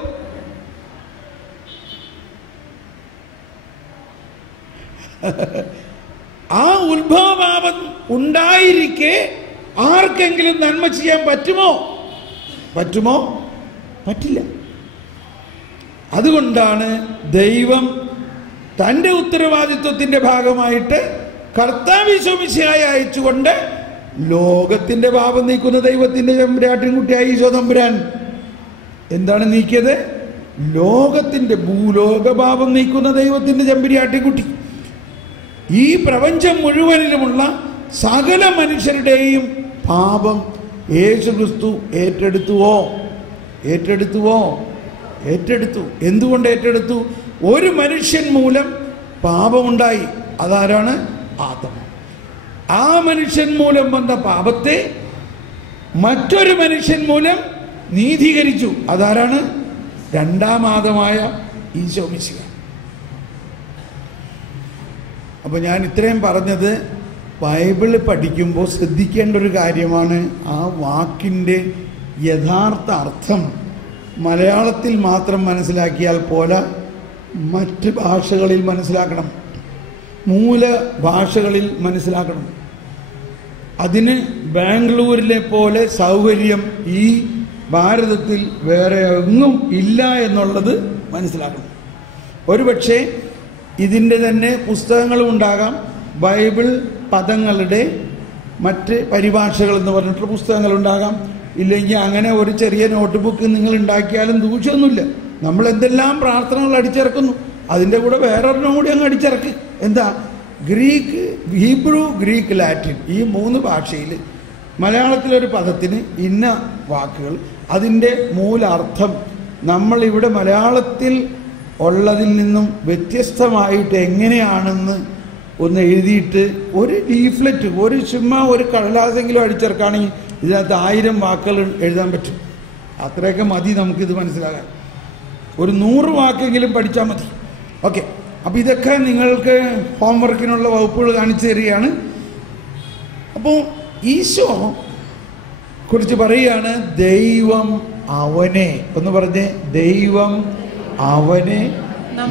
ആ ഉത്ഭവ പാപം ഉണ്ടായിരിക്കെ ആർക്കെങ്കിലും നന്മ ചെയ്യാൻ പറ്റുമോ? പറ്റുമോ? പറ്റില്ല. അതുകൊണ്ടാണ് ദൈവം തൻ്റെ ഉത്തരവാദിത്വത്തിന്റെ ഭാഗമായിട്ട് കർത്താവ് യേശു മിശിഹായെ അയച്ചുകൊണ്ട് ലോകത്തിന്റെ പാപം നീക്കുന്ന ദൈവത്തിന്റെ ചെമ്പരാട്ടിൻകുട്ടിയായ ഈശോ തമ്പുരാൻ എന്താണ് നീക്കിയത്? ലോകത്തിന്റെ ഭൂലോക പാപം നീക്കുന്ന ദൈവത്തിന്റെ ചെമ്പരാട്ടിൻകുട്ടി. ഈ പ്രപഞ്ചം മുഴുവനിലുമുള്ള സകല മനുഷ്യരുടെയും പാപം യേശു ക്രിസ്തു ഏറ്റെടുത്തുവോ? ഏറ്റെടുത്തുവോ? ഏറ്റെടുത്തു. എന്തുകൊണ്ട് ഏറ്റെടുത്തു? ഒരു മനുഷ്യൻ മൂലം പാപമുണ്ടായി. അതാരാണ്? ആദം. ആ മനുഷ്യൻ മൂലം വന്ന പാപത്തെ മറ്റൊരു മനുഷ്യൻ മൂലം നീതീകരിച്ചു. അതാരാണ്? രണ്ടാം ആദമായ ഈശോ മിശിഹ. അപ്പൊ ഞാൻ ഇത്രയും പറഞ്ഞത് ബൈബിള് പഠിക്കുമ്പോൾ ശ്രദ്ധിക്കേണ്ട ഒരു കാര്യമാണ്. ആ വാക്കിൻ്റെ യഥാർത്ഥ അർത്ഥം മലയാളത്തിൽ മാത്രം മനസ്സിലാക്കിയാൽ പോരാ, മറ്റ് ഭാഷകളിൽ മനസ്സിലാക്കണം, മൂല ഭാഷകളിൽ മനസ്സിലാക്കണം. അതിന് ബാംഗ്ലൂരിലെ പോലെ സൗകര്യം ഈ ഭാരതത്തിൽ വേറെ എങ്ങും ഇല്ല എന്നുള്ളത് മനസ്സിലാക്കണം. ഒരുപക്ഷെ ഇതിൻ്റെ തന്നെ പുസ്തകങ്ങളും ഉണ്ടാകാം, ബൈബിൾ പദങ്ങളുടെ മറ്റ് പരിഭാഷകൾ എന്ന് പറഞ്ഞിട്ടുള്ള പുസ്തകങ്ങളുണ്ടാകാം. ഇല്ലെങ്കിൽ അങ്ങനെ ഒരു ചെറിയ നോട്ട് ബുക്ക് നിങ്ങൾ ഉണ്ടാക്കിയാലും ദൂഷ്യമൊന്നുമില്ല. നമ്മൾ എന്തെല്ലാം പ്രാർത്ഥനകൾ അടിച്ചിറക്കുന്നു, അതിൻ്റെ കൂടെ വേറൊരെണ്ണം കൂടി അങ്ങ് അടിച്ചിറക്ക്. എന്താ? ഗ്രീക്ക്, ഹീബ്രു, ഗ്രീക്ക്, ലാറ്റിൻ, ഈ 3 ഭാഷയിൽ മലയാളത്തിലൊരു പദത്തിന് ഇന്ന വാക്കുകൾ, അതിൻ്റെ മൂലാർത്ഥം നമ്മളിവിടെ മലയാളത്തിൽ ഉള്ളതിൽ നിന്നും വ്യത്യസ്തമായിട്ട് എങ്ങനെയാണെന്ന് ഒന്ന് എഴുതിയിട്ട് ഒരു ലീഫ്ലെറ്റ്, ഒരു ചുമ്മാ ഒരു കടലാസെങ്കിലും അടിച്ചിറക്കുകയാണെങ്കിൽ ഇതിനകത്ത് 1000 വാക്കുകൾ എഴുതാൻ പറ്റും. അത്രയൊക്കെ മതി നമുക്കിത് മനസ്സിലാകാൻ. ഒരു 100 വാക്കെങ്കിലും പഠിച്ചാൽ മതി. ഓക്കെ, അപ്പം ഇതൊക്കെ നിങ്ങൾക്ക് ഹോംവർക്കിനുള്ള വകുപ്പുകൾ കാണിച്ചു തരികയാണ്. അപ്പോൾ ഈശോ കുറിച്ച് പറയുകയാണ്, ദൈവം അവനെ, ഒന്ന് പറഞ്ഞേ, ദൈവം അവനെ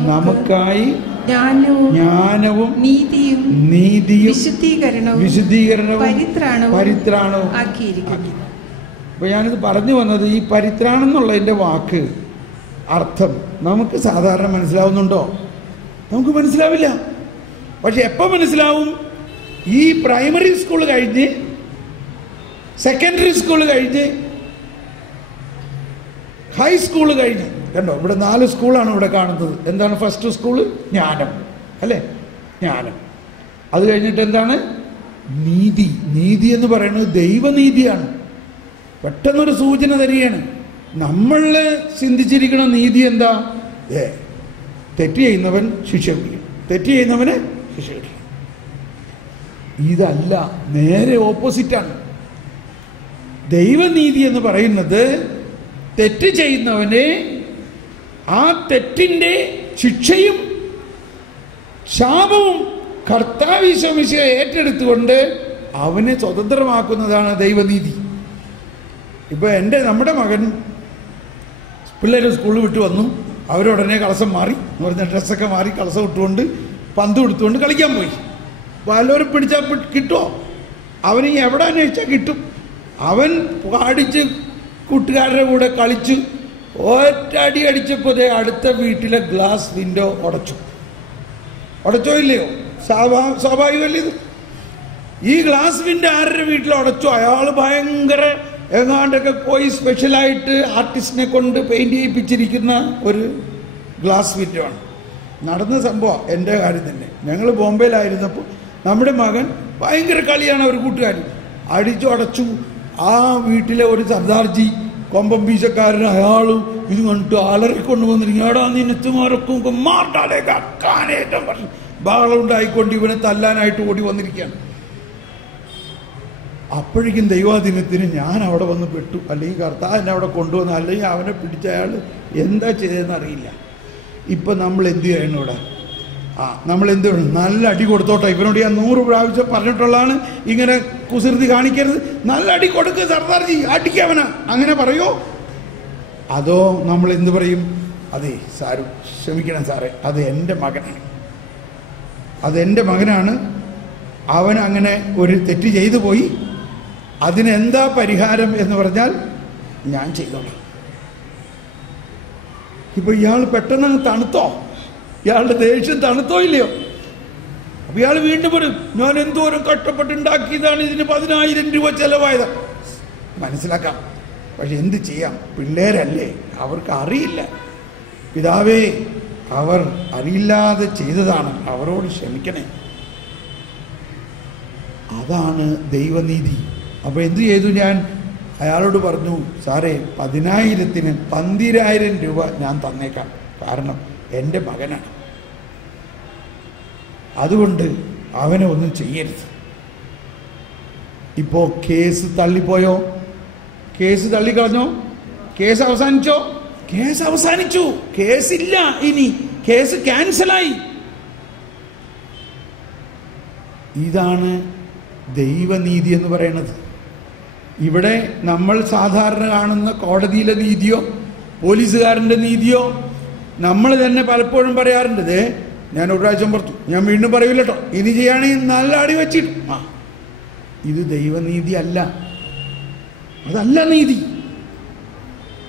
നമുക്കായി ജ്ഞാനവും നീതിയും വിശുദ്ധീകരണവും പരിത്രാണവും ആക്കിയിരിക്കുന്നു. അപ്പൊ ഞാനിത് പറഞ്ഞു വന്നത്, ഈ പരിത്രാണം എന്നുള്ളതിന്റെ വാക്ക് അർത്ഥം നമുക്ക് സാധാരണ മനസ്സിലാവുന്നുണ്ടോ? നമുക്ക് മനസ്സിലാവില്ല. പക്ഷെ എപ്പോൾ മനസ്സിലാവും? ഈ പ്രൈമറി സ്കൂൾ കഴിഞ്ഞ് സെക്കൻഡറി സ്കൂൾ കഴിഞ്ഞ് ഹൈസ്കൂൾ കഴിഞ്ഞ്, കണ്ടോ ഇവിടെ 4 സ്കൂളാണ് ഇവിടെ കാണുന്നത്. എന്താണ് ഫസ്റ്റ് സ്കൂള്? ജ്ഞാനം, അല്ലേ? ജ്ഞാനം. അത് കഴിഞ്ഞിട്ട് എന്താണ്? നീതി. നീതി എന്ന് പറയുന്നത് ദൈവനീതിയാണ്. പെട്ടെന്നൊരു സൂചന തരികയാണ്. നമ്മൾ ചിന്തിച്ചിരിക്കുന്ന നീതി എന്താ? തെറ്റ് ചെയ്യുന്നവൻ ശിക്ഷ കിട്ടും, തെറ്റ് ചെയ്യുന്നവന് ശിക്ഷ കിട്ടും. ഇതല്ല, നേരെ ഓപ്പോസിറ്റാണ്. ദൈവനീതി എന്ന് പറയുന്നത് തെറ്റ് ചെയ്യുന്നവനെ ആ തെറ്റിന്റെ ശിക്ഷയും ശാപവും കർത്താവ് ഈശോ മിശിഹ ഏറ്റെടുത്തുകൊണ്ട് അവനെ സ്വതന്ത്രമാക്കുന്നതാണ് ദൈവനീതി. ഇപ്പൊ നമ്മുടെ മകൻ പിള്ളേർ സ്കൂളിൽ വിട്ട് വന്നു, അവരുടനെ കളസം മാറി എന്ന് പറഞ്ഞ ഡ്രസ്സൊക്കെ മാറി കളസം ഇട്ടുകൊണ്ട് പന്ത് കൊടുത്തുകൊണ്ട് കളിക്കാൻ പോയി. വല്ലവരും പിടിച്ചാൽ കിട്ടുമോ? അവന് എവിടെ അന്വേഷിച്ചാൽ കിട്ടും. അവൻ പാടിച്ച് കൂട്ടുകാരുടെ കൂടെ കളിച്ച് ഒറ്റടി അടിച്ചപ്പോൾ അടുത്ത വീട്ടിലെ ഗ്ലാസ് വിൻഡോ ഉടച്ചോ ഇല്ലയോ? സ്വാഭാവികമല്ലേ ഇത്? ഈ ഗ്ലാസ് വിൻഡോ ആരുടെ വീട്ടിൽ ഉടച്ചോ? അയാൾ ഭയങ്കര എങ്ങാണ്ടൊക്കെ പോയി സ്പെഷ്യലായിട്ട് ആർട്ടിസ്റ്റിനെ കൊണ്ട് പെയിന്റ് ചെയ്യിപ്പിച്ചിരിക്കുന്ന ഒരു ഗ്ലാസ് വിൻഡോ ആണ്. നടന്ന സംഭവം എൻ്റെ കാര്യം തന്നെ. ഞങ്ങൾ ബോംബെയിലായിരുന്നപ്പോൾ നമ്മുടെ മകൻ ഭയങ്കര കളിയാണ്, ഒരു കൂട്ടുകാർ അടിച്ചുടച്ചു. ആ വീട്ടിലെ ഒരു സർദാർജി കൊമ്പം വീശക്കാരൻ, അയാളും ഇത് കണ്ടിട്ട് അലറിക്കൊണ്ട് വന്നിരിക്കും. ഏടാ നിന്നെത്തുമാരൊക്കെ മാട്ടാലേക്ക് അക്കാനേറ്റം ബഹളം ഉണ്ടായിക്കൊണ്ട് ഇവനെ തല്ലാനായിട്ട് ഓടി വന്നിരിക്കുകയാണ്. അപ്പോഴേക്കും ദൈവാധീനത്തിന് ഞാൻ അവിടെ വന്ന് പെട്ടു, അല്ലെങ്കിൽ കർത്താവ് എന്നെ അവിടെ കൊണ്ടുവന്ന്, അല്ലെങ്കിൽ അവനെ പിടിച്ച അയാൾ എന്താ ചെയ്തതെന്ന് അറിയില്ല. ഇപ്പം നമ്മൾ എന്ത് ചെയ്യണം? ഇവിടെ നമ്മൾ എന്ത് വേണം? നല്ല അടി കൊടുത്തോട്ടെ. ഇവനോട് ഞാൻ 100 പ്രാവശ്യം പറഞ്ഞിട്ടുള്ളതാണ്, ഇങ്ങനെ കുസൃതി കാണിക്കരുത്, നല്ല അടി കൊടുക്ക് സർദാർജി, അടിക്കവനാ, അങ്ങനെ പറയോ? അതോ നമ്മൾ എന്ത് പറയും? അതെ സാറ് ക്ഷമിക്കണം സാറേ, അത് എൻ്റെ മകനാണ്, അതെൻ്റെ മകനാണ്, അവൻ അങ്ങനെ ഒരു തെറ്റ് ചെയ്തു പോയി, അതിനെന്താ പരിഹാരം എന്ന് പറഞ്ഞാൽ ഞാൻ ചെയ്തോളാം. ഇപ്പൊ ഇയാൾ പെട്ടെന്ന് തണുത്തോ? ഇയാളുടെ ദേഷ്യം തണുത്തോ ഇല്ലയോ? അപ്പൊ ഇയാൾ വീണ്ടും പറയും, ഞാൻ എന്തോരം കഷ്ടപ്പെട്ടുണ്ടാക്കിയതാണ്, ഇതിന് 10,000 രൂപ ചെലവായത്. മനസ്സിലാക്കാം, പക്ഷെ എന്ത് ചെയ്യാം? പിള്ളേരല്ലേ, അവർക്ക് അറിയില്ല. പിതാവേ, അവർ അറിയില്ലാതെ ചെയ്തതാണ്, അവരോട് ക്ഷമിക്കണേ. അതാണ് ദൈവനീതി. അപ്പൊ എന്തു ചെയ്തു? ഞാൻ അയാളോട് പറഞ്ഞു, സാറേ 10,000-ന് 12,000 രൂപ ഞാൻ തന്നേക്കാം, കാരണം എൻ്റെ മകനാണ്, അതുകൊണ്ട് അവനെ ഒന്നും ചെയ്യരുത്. ഇപ്പോ കേസ് തള്ളിപ്പോയോ? കേസ് തള്ളിക്കളഞ്ഞോ? കേസ് അവസാനിച്ചോ? കേസ് അവസാനിച്ചു. കേസില്ല, ഇനി കേസ് ക്യാൻസലായി. ഇതാണ് ദൈവനീതി എന്ന് പറയുന്നത്. ഇവിടെ നമ്മൾ സാധാരണ കാണുന്ന കോടതിയിലെ നീതിയോ പോലീസുകാരൻ്റെ നീതിയോ നമ്മൾ തന്നെ പലപ്പോഴും പറയാറുണ്ട്. ഞാൻ ഒരു പ്രാവശ്യം പുറത്തു, ഞാൻ വീണ്ടും പറയൂല കേട്ടോ, ഇനി ചെയ്യുകയാണെങ്കിൽ നല്ല അടി വെച്ചിട്ടു. ഇത് ദൈവനീതി അല്ല, അതല്ല നീതി.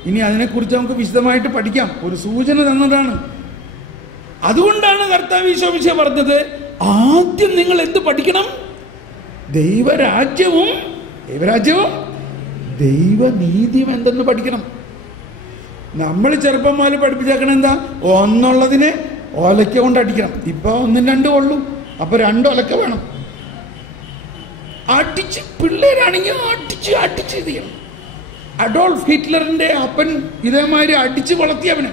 ഇനി അതിനെക്കുറിച്ച് നമുക്ക് വിശദമായിട്ട് പഠിക്കാം. ഒരു സൂചന തന്നതാണ്. അതുകൊണ്ടാണ് കർത്താവ് ഈശോ മിശിഹാ പറഞ്ഞത്, ആദ്യം നിങ്ങൾ എന്ത് പഠിക്കണം? ദൈവരാജ്യവും ദൈവനീതിയും എന്തെന്ന് പഠിക്കണം. നമ്മൾ ചെറുപ്പം മുതൽ പഠിപ്പിച്ചേക്കണം എന്താ? ഒന്നുള്ളതിനെ ഒലക്ക കൊണ്ട് അടിക്കണം. ഇപ്പൊ 1, 2 ഉള്ളൂ, അപ്പൊ 2 ഒലക്ക വേണം. അടിച്ച്, പിള്ളേരാണെങ്കിൽ അടിച്ച് ഇത് ചെയ്യണം. അഡോൾഫ് ഹിറ്റ്ലറിന്റെ അപ്പൻ ഇതേമാതിരി അടിച്ച് വളർത്തിയവന്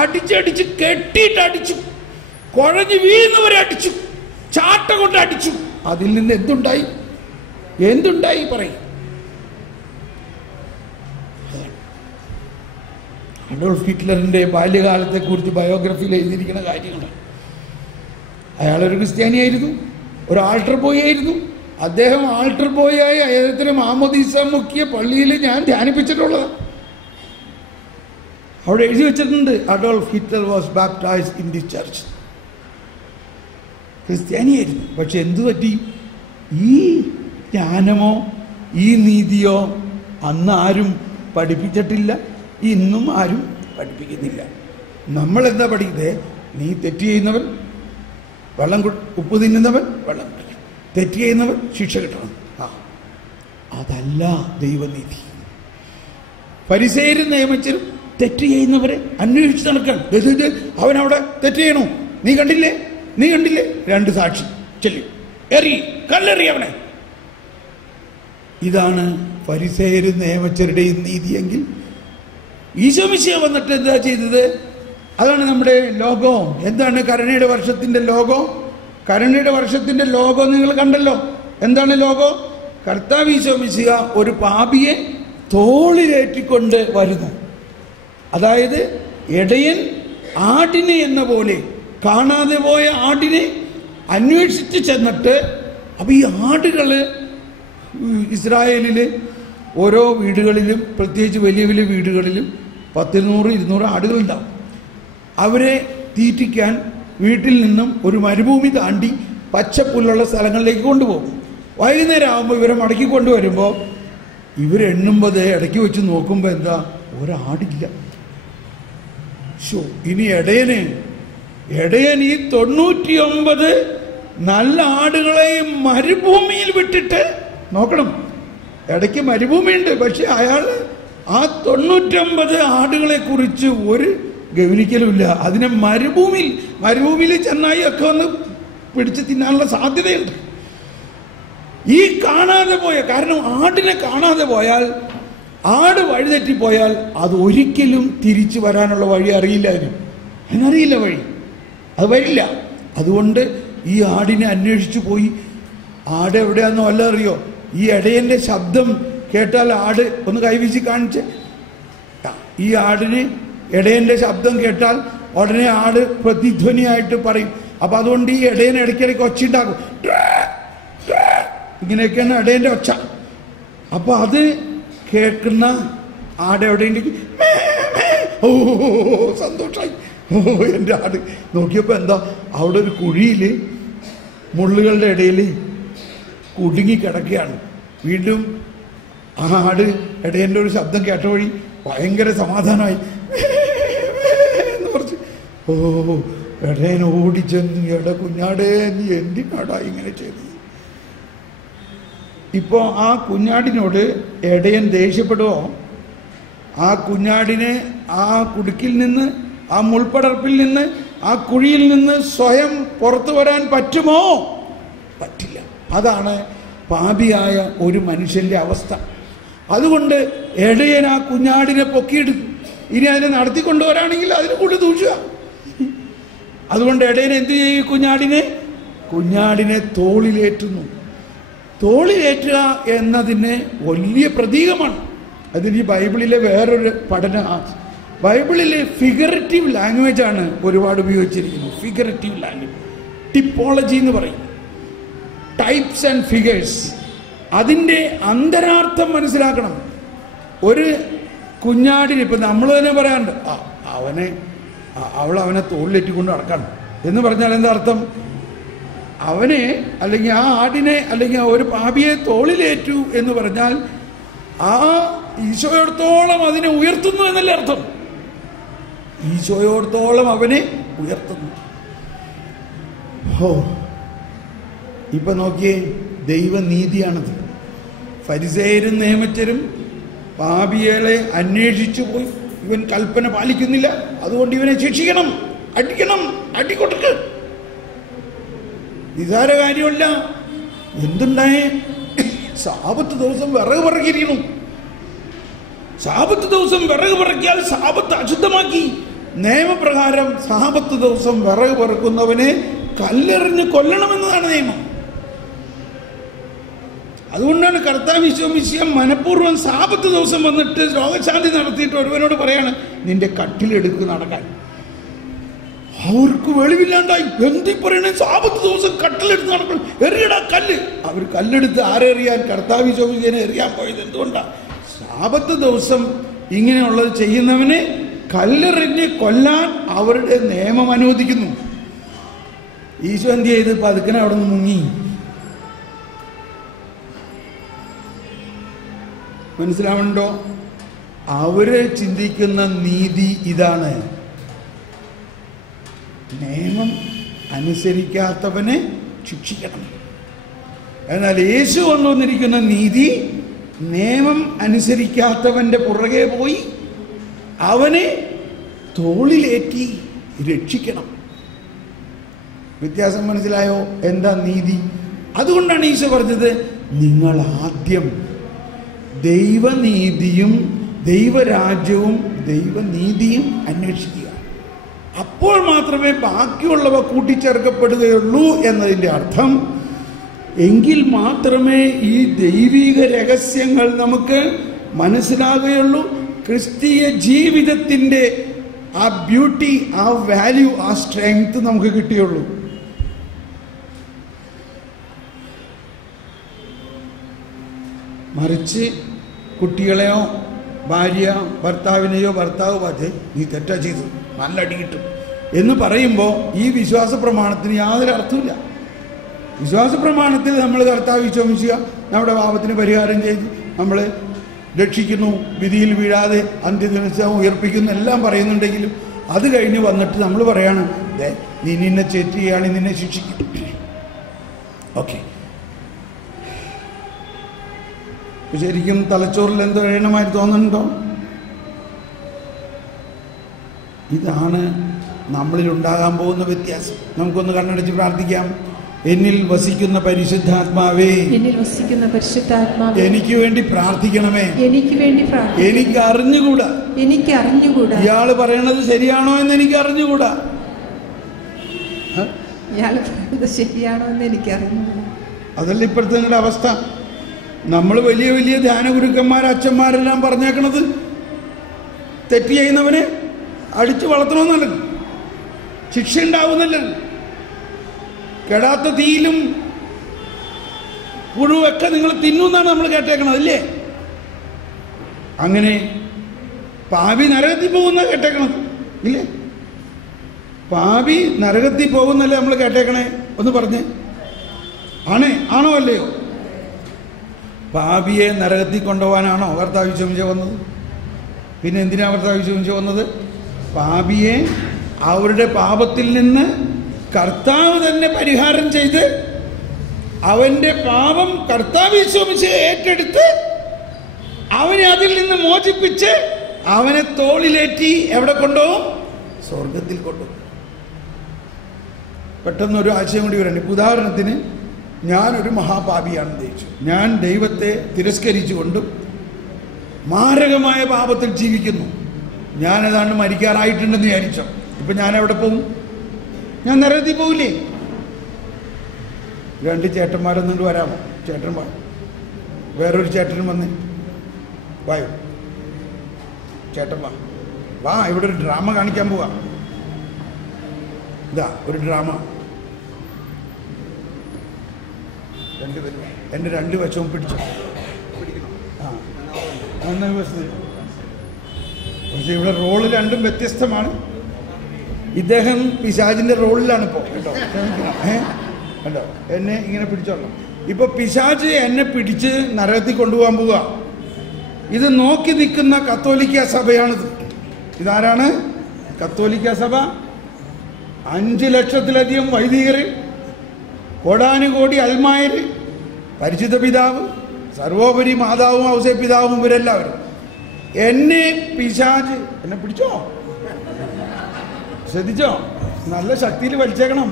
അടിച്ച് കെട്ടിയിട്ട് അടിച്ചു, കുഴഞ്ഞു വീഴുന്നവരെ അടിച്ചു, ചാട്ട കൊണ്ട് അടിച്ചു. അതിൽ നിന്ന് എന്തുണ്ടായി പറയും? അഡോൾഫ് ഹിറ്റ്ലറിന്റെ ബാല്യകാലത്തെ കുറിച്ച് ബയോഗ്രഫിയിൽ എഴുതിയിരിക്കുന്ന കാര്യങ്ങൾ. അയാളൊരു ക്രിസ്ത്യാനിയായിരുന്നു, ഒരു ആൾട്ടർ ബോയ് ആയിരുന്നു. അദ്ദേഹം ആൾട്ടർ ബോയായി അദ്ദേഹത്തിന് മാമോദീസ മുക്കിയ പള്ളിയിൽ ഞാൻ ധ്യാനിപ്പിച്ചിട്ടുള്ളത്. അവിടെ എഴുതി വെച്ചിട്ടുണ്ട്, Adolf Hitler was baptised in the church. ക്രിസ്ത്യാനിയായിരുന്നു. പക്ഷെ എന്തു പറ്റി? ഈ ജ്ഞാനമോ ഈ നീതിയോ അന്ന് ആരും പഠിപ്പിച്ചിട്ടില്ല, ഇന്നും ആരും പഠിപ്പിക്കുന്നില്ല. നമ്മളെന്താ പഠിക്കുന്നത്? നീ തെറ്റ് ചെയ്യുന്നവൻ ഉപ്പ് തിന്നുന്നവൻ വെള്ളം കുടിക്കണം, തെറ്റ് ചെയ്യുന്നവൻ ശിക്ഷ കിട്ടണം. അതല്ല ദൈവനീതി. ഫരിസേയരും നിയമിച്ചരും തെറ്റ് ചെയ്യുന്നവരെ അന്വേഷിച്ച് നടക്കണം. അവനവിടെ തെറ്റ് ചെയ്യണോ? നീ കണ്ടില്ലേ? 2 സാക്ഷി ചെല്ലു, കല്ലെറിയവനെ. ഇതാണ് ഫരിസേയരും നിയമച്ചരുടെയും നീതിയെങ്കിൽ ഈശോ മിശിഹാ വന്നിട്ട് എന്താ ചെയ്തത്? അതാണ് നമ്മുടെ ലോഗോ. എന്താണ് കരുണയുടെ വർഷത്തിന്റെ ലോഗോ? കരുണയുടെ വർഷത്തിന്റെ ലോഗോ നിങ്ങൾ കണ്ടല്ലോ. എന്താണ് ലോഗോ? കർത്താവ് ഈശോ മിശിഹാ ഒരു പാപിയെ തോളിലേറ്റിക്കൊണ്ട് വരുന്നു. അതായത് ഇടയൻ ആടിനെ എന്ന പോലെ കാണാതെ പോയ ആടിനെ അന്വേഷിച്ച് ചെന്നിട്ട്, അപ്പൊ ഈ ആടുകള് ഇസ്രായേലില് ഓരോ വീടുകളിലും, പ്രത്യേകിച്ച് വലിയ വലിയ വീടുകളിലും 100-200 ആടുകളുണ്ടാവും. അവരെ തീറ്റിക്കാൻ വീട്ടിൽ നിന്നും ഒരു മരുഭൂമി താണ്ടി പച്ചപ്പുല്ലുള്ള സ്ഥലങ്ങളിലേക്ക് കൊണ്ടുപോകും. വൈകുന്നേരം ആകുമ്പോൾ ഇവരെ മടക്കി കൊണ്ടുവരുമ്പോൾ ഇവരെണ്ണുമ്പോൾ ഇടയ്ക്ക് വെച്ച് നോക്കുമ്പോൾ എന്താ? ഒരാടില്ല. ഇനി ഇടയൻ ഈ 99 നല്ല ആടുകളെയും മരുഭൂമിയിൽ വിട്ടിട്ട് നോക്കണം. ഇടയ്ക്ക് മരുഭൂമിയുണ്ട്, പക്ഷെ അയാൾ ആ 99 ആടുകളെ കുറിച്ച് ഒരു ഗവനിക്കലുമില്ല. അതിനെ മരുഭൂമിയിൽ ചെന്നായി ഒക്കെ ഒന്ന് പിടിച്ച് തിന്നാനുള്ള സാധ്യതയുണ്ട്. ഈ കാണാതെ പോയ, കാരണം ആടിനെ കാണാതെ പോയാൽ, ആട് വഴിതെറ്റിപ്പോയാൽ അത് ഒരിക്കലും തിരിച്ചു വരാനുള്ള വഴി അറിയില്ല. അതിനറിയില്ല വഴി, അത് വരില്ല. അതുകൊണ്ട് ഈ ആടിനെ അന്വേഷിച്ചു പോയി. ആട് എവിടെയാണെന്നോ വല്ല അറിയോ? ഈ ഇടയന്റെ ശബ്ദം കേട്ടാൽ ആട് ഒന്ന് കൈവീശി കാണിച്ച്, ഈ ആടിന് ഇടയന്റെ ശബ്ദം കേട്ടാൽ ഉടനെ ആട് പ്രതിധ്വനിയായിട്ട് പറയും, അപ്പം അതുകൊണ്ട് ഈ ഇടയൻ ഇടയ്ക്കിടയ്ക്ക് ഒച്ച ഉണ്ടാക്കും. ഇങ്ങനെയൊക്കെയാണ് ഇടയൻ്റെ ഒച്ച. അപ്പോൾ അത് കേൾക്കുന്ന ആട് എവിടെയുണ്ടെങ്കിൽ ഓ സന്തോഷമായി, ഓ എൻ്റെ ആട്. നോക്കിയപ്പോൾ എന്താ, അവിടെ ഒരു കുഴിയിൽ മുള്ളുകളുടെ ഇടയിൽ കുടുങ്ങി കിടക്കുകയാണ്. വീണ്ടും ആ ആട് ഇടയൻ്റെ ഒരു ശബ്ദം കേട്ട വഴി ഭയങ്കര സമാധാനമായി എന്ന് പറഞ്ഞു. ഓ ഇടയൻ ഓടിച്ചെന്ന്, എട കുഞ്ഞാടേ നീ എന്തിനാടാ ഇങ്ങനെ ചെയ്തത്? ഇപ്പോൾ ആ കുഞ്ഞാടിനോട് ഇടയൻ ദേഷ്യപ്പെടുമോ? ആ കുഞ്ഞാടിനെ ആ കുടുക്കിൽ നിന്ന്, ആ മുൾപ്പടർപ്പിൽ നിന്ന്, ആ കുഴിയിൽ നിന്ന് സ്വയം പുറത്തു വരാൻ പറ്റുമോ? പറ്റില്ല. അതാണ് പാപിയായ ഒരു മനുഷ്യന്റെ അവസ്ഥ. അതുകൊണ്ട് ഇടയൻ ആ കുഞ്ഞാടിനെ പൊക്കിയെടുക്കും. ഇനി അതിനെ നടത്തിക്കൊണ്ടുവരാണെങ്കിൽ അതിന് കൂടി ദൂഷുക. അതുകൊണ്ട് ഇടയൻ എന്ത് ചെയ്യും? കുഞ്ഞാടിനെ തോളിലേറ്റുന്നു. തോളിലേറ്റുക എന്നതിന് വലിയ പ്രതീകമാണ്. അതിന് ഈ ബൈബിളിലെ വേറൊരു പഠനമാണ്. ബൈബിളിൽ ഫിഗറേറ്റീവ് ലാംഗ്വേജ് ആണ് ഒരുപാട് ഉപയോഗിച്ചിരിക്കുന്നത്. ഫിഗറേറ്റീവ് ലാംഗ്വേജ്, ടിപ്പോളജി എന്ന് പറയും. Types and figures. അതിൻ്റെ അന്തരാർത്ഥം മനസ്സിലാക്കണം. ഒരു കുഞ്ഞാടിന് ഇപ്പം നമ്മൾ തന്നെ പറയാറുണ്ട്, അവളെ തോളിലേറ്റിക്കൊണ്ട് നടക്കണം എന്ന് പറഞ്ഞാൽ എന്താ അർത്ഥം? അവനെ അല്ലെങ്കിൽ ആ ആടിനെ അല്ലെങ്കിൽ ഒരു പാപിയെ തോളിലേറ്റു എന്ന് പറഞ്ഞാൽ ആ ഈശോയോടത്തോളം അതിനെ ഉയർത്തുന്നു എന്നല്ലേ അർത്ഥം? ഈശോയോടത്തോളം അവനെ ഉയർത്തുന്നു. ഇപ്പൊ നോക്കിയേ, ദൈവനീതിയാണത്. ഫരിസേയരും നിയമജ്ഞരും പാപികളെ അന്വേഷിച്ചു പോയി, ഇവൻ കൽപ്പന പാലിക്കുന്നില്ല, അതുകൊണ്ട് ഇവനെ ശിക്ഷിക്കണം, അടിക്കണം, അടികൊടുക്ക്. നിസാര കാര്യമല്ല. എന്തുണ്ടായേ? സാബത്ത് ദിവസം വിറക് പറക്കിയിരിക്കുന്നു. സാബത്ത് ദിവസം വിറക് പറക്കിയാൽ സാബത്ത് അശുദ്ധമാക്കി. നിയമപ്രകാരം സാബത്ത് ദിവസം വിറക് പറക്കുന്നവനെ കല്ലെറിഞ്ഞ് കൊല്ലണമെന്നതാണ് നിയമം. അതുകൊണ്ടാണ് കർത്താവ് ഈശോ മനഃപൂർവ്വം സാബത്ത് ദിവസം വന്നിട്ട് രോഗശാന്തി നടത്തിയിട്ട് ഒരുവനോട് പറയാണ്, നിന്റെ കട്ടിലെടുക്ക് നടക്കാൻ. അവർക്ക് വെളിവില്ലാണ്ടായി. എന്തി പറയണേ? സാബത്ത് ദിവസം കട്ടിലെടുത്ത് നടക്കണം, എറിയടാ കല്ല്. അവർ കല്ലെടുത്ത് ആരെറിയാൻ? കർത്താവ് ഈശോ എറിയാൻ പോയത് എന്തുകൊണ്ടാണ്? സാബത്ത് ദിവസം ഇങ്ങനെയുള്ളത് ചെയ്യുന്നവനെ കല്ലെറിഞ്ഞ് കൊല്ലാൻ അവരുടെ നിയമം അനുവദിക്കുന്നു. ഈശോ എന്ത് ചെയ്ത്? പതുക്കനെ അവിടെ നിന്ന് മുങ്ങി. മനസ്സിലാവുന്നുണ്ടോ? അവര് ചിന്തിക്കുന്ന നീതി ഇതാണ്, നിയമം അനുസരിക്കാത്തവനെ ശിക്ഷിക്കണം. എന്നാൽ യേശു കൊണ്ടുവന്നിരിക്കുന്ന നീതി, നിയമം അനുസരിക്കാത്തവന്റെ പുറകെ പോയി അവനെ തോളിലേറ്റി രക്ഷിക്കണം. വ്യത്യാസം മനസ്സിലായോ? എന്താ നീതി? അതുകൊണ്ടാണ് ഈശോ പറഞ്ഞത്, നിങ്ങൾ ആദ്യം ദൈവനീതിയും ദൈവരാജ്യവും ദൈവനീതിയും അന്വേഷിക്കുക. അപ്പോൾ മാത്രമേ ബാക്കിയുള്ളവ കൂട്ടിച്ചേർക്കപ്പെടുകയുള്ളൂ എന്നതിൻ്റെ അർത്ഥം. എങ്കിൽ മാത്രമേ ഈ ദൈവിക രഹസ്യങ്ങൾ നമുക്ക് മനസ്സിലാകുകയുള്ളൂ. ക്രിസ്തീയ ജീവിതത്തിൻ്റെ ആ ബ്യൂട്ടി, ആ വാല്യൂ, ആ സ്ട്രെങ്ത് നമുക്ക് കിട്ടിയുള്ളൂ. മറിച്ച് കുട്ടികളെയോ ഭാര്യ ഭർത്താവിനെയോ ഭർത്താവ് പറഞ്ഞ് നീ തെറ്റാ ചെയ്തു, നല്ല അടി കിട്ടും എന്ന് പറയുമ്പോൾ ഈ വിശ്വാസ പ്രമാണത്തിന് യാതൊരു അർത്ഥമില്ല. വിശ്വാസ പ്രമാണത്തിൽ നമ്മൾ കർത്താവ് വിശ്വസിക്കുക, നമ്മുടെ പാപത്തിന് പരിഹാരം ചെയ്ത് നമ്മൾ രക്ഷിക്കുന്നു, വിധിയിൽ വീഴാതെ അന്ത്യദിവസം ഉയർപ്പിക്കുന്നു എല്ലാം പറയുന്നുണ്ടെങ്കിലും അത് കഴിഞ്ഞ് വന്നിട്ട് നമ്മൾ പറയാണ്, നീ നിന്നെ തെറ്റുകയാണ്, നിന്നെ ശിക്ഷിക്കും. ഓക്കെ, ശരിക്കും തലച്ചോറിൽ എന്തോ എഴുണമായി തോന്നുന്നുണ്ടോ? ഇതാണ് നമ്മളിൽ ഉണ്ടാകാൻ പോകുന്ന വ്യത്യാസം. നമുക്കൊന്ന് കണ്ണടച്ച് പ്രാർത്ഥിക്കാം. എന്നിൽ വസിക്കുന്ന പരിശുദ്ധാത്മാവേ, എനിക്ക് വേണ്ടി പ്രാർത്ഥിക്കണമേ. എനിക്ക് അറിഞ്ഞുകൂടാ, ഇയാള് പറയണത് ശരിയാണോ എന്ന് എനിക്ക് അറിഞ്ഞുകൂടാ. അതല്ല ഇപ്പോഴത്തെ നിങ്ങളുടെ അവസ്ഥ. നമ്മൾ വലിയ വലിയ ധ്യാനഗുരുക്കന്മാർ, അച്ഛന്മാരെല്ലാം പറഞ്ഞേക്കണത് തെറ്റ് ചെയ്യുന്നവനെ അടിച്ചു വളർത്തണമെന്നല്ല, ശിക്ഷ ഉണ്ടാവുന്നല്ല. കെടാത്ത തീയിലും പുഴുവൊക്കെ നിങ്ങൾ തിന്നുന്നാണ് നമ്മൾ കേട്ടേക്കണത് അല്ലേ? അങ്ങനെ പാപി നരകത്തിൽ പോകുന്ന കേട്ടേക്കണത് ഇല്ലേ? പാപി നരകത്തിൽ പോകുന്നല്ലേ നമ്മൾ കേട്ടേക്കണേ? ഒന്ന് പറഞ്ഞേ, ആണോ അല്ലയോ? പാപിയെ നരകത്തിൽ കൊണ്ടുപോകാനാണോ കർത്താവ് യേശു വന്നത്? പിന്നെ എന്തിനാ കർത്താവ് യേശു വന്നത്? പാപിയെ അവരുടെ പാപത്തിൽ നിന്ന് കർത്താവ് തന്നെ പരിഹാരം ചെയ്ത് അവന്റെ പാപം കർത്താവ് യേശു ഏറ്റെടുത്ത് അവനെ അതിൽ നിന്ന് മോചിപ്പിച്ച് അവനെ തോളിലേറ്റി എവിടെ കൊണ്ടുപോകും? സ്വർഗത്തിൽ കൊണ്ടുപോകും. പെട്ടെന്നൊരു ആശയം കൂടി വരണ്ട. ഉദാഹരണത്തിന്, ഞാനൊരു മഹാപാപിയാണെന്ന് ധരിച്ചു. ഞാൻ ദൈവത്തെ തിരസ്കരിച്ചുകൊണ്ടും മാരകമായ പാപത്തിൽ ജീവിക്കുന്നു. ഞാൻ ഏതാണ്ട് മരിക്കാറായിട്ടുണ്ടെന്ന് വിചാരിച്ചോ. ഇപ്പൊ ഞാൻ എവിടെ പോകും? ഞാൻ നരകത്തിൽ പോവില്ലേ? രണ്ട് ചേട്ടന്മാരൊന്നുകൊണ്ട് വരാമോ? ചേട്ടന്മാർ വേറൊരു ചേട്ടനും വന്നേ, വായോ ചേട്ടന്മാർ വാ, ഇവിടെ ഒരു ഡ്രാമ കാണിക്കാൻ പോവാ. ഇതാ ഒരു ഡ്രാമ. എൻ്റെ രണ്ട് വശവും പിടിച്ചു പിടിക്കണം. പക്ഷെ ഇവിടെ റോള് രണ്ടും വ്യത്യസ്തമാണ്. ഇദ്ദേഹം പിശാചിന്റെ റോളിലാണ് ഇപ്പോൾ കേട്ടോ. കണ്ടോ, എന്നെ ഇങ്ങനെ പിടിച്ചോളാം. ഇപ്പൊ പിശാച് എന്നെ പിടിച്ച് നരകത്തിൽ കൊണ്ടുപോകാൻ പോവുക. ഇത് നോക്കി നിൽക്കുന്ന കത്തോലിക്ക സഭയാണിത്. ഇതാരാണ്? കത്തോലിക്ക സഭ. 5 ലക്ഷത്തിലധികം വൈദികർ, കോടാനുകോടി അൽമായര്, പരിശുദ്ധ പിതാവ്, സർവോപരി മാതാവും ഔസേ പിതാവും, ഇവരെല്ലാവരും. എന്നെ പിശാച് എന്നെ പിടിച്ചോ, ശ്രദ്ധിച്ചോ, നല്ല ശക്തിയിൽ വലിച്ചേക്കണം.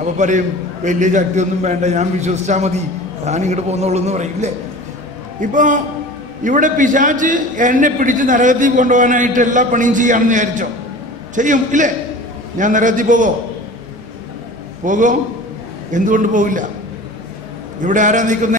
അപ്പൊ പറയും വലിയ ശക്തിയൊന്നും വേണ്ട, ഞാൻ വിശ്വസിച്ചാൽ മതി, ഞാൻ ഇങ്ങോട്ട് പോന്നോളൂ എന്ന് പറയില്ലേ? ഇപ്പൊ ഇവിടെ പിശാച് എന്നെ പിടിച്ച് നരകത്തിൽ കൊണ്ടുപോകാനായിട്ട് എല്ലാ പണിയും ചെയ്യാണെന്ന് വിചാരിച്ചോ? ചെയ്യും ഇല്ലേ? ഞാൻ നരകത്തിൽ പോകുമോ? എന്തുകൊണ്ട് പോകില്ല? ഇവിടെ ആരാ നിൽക്കുന്നത്?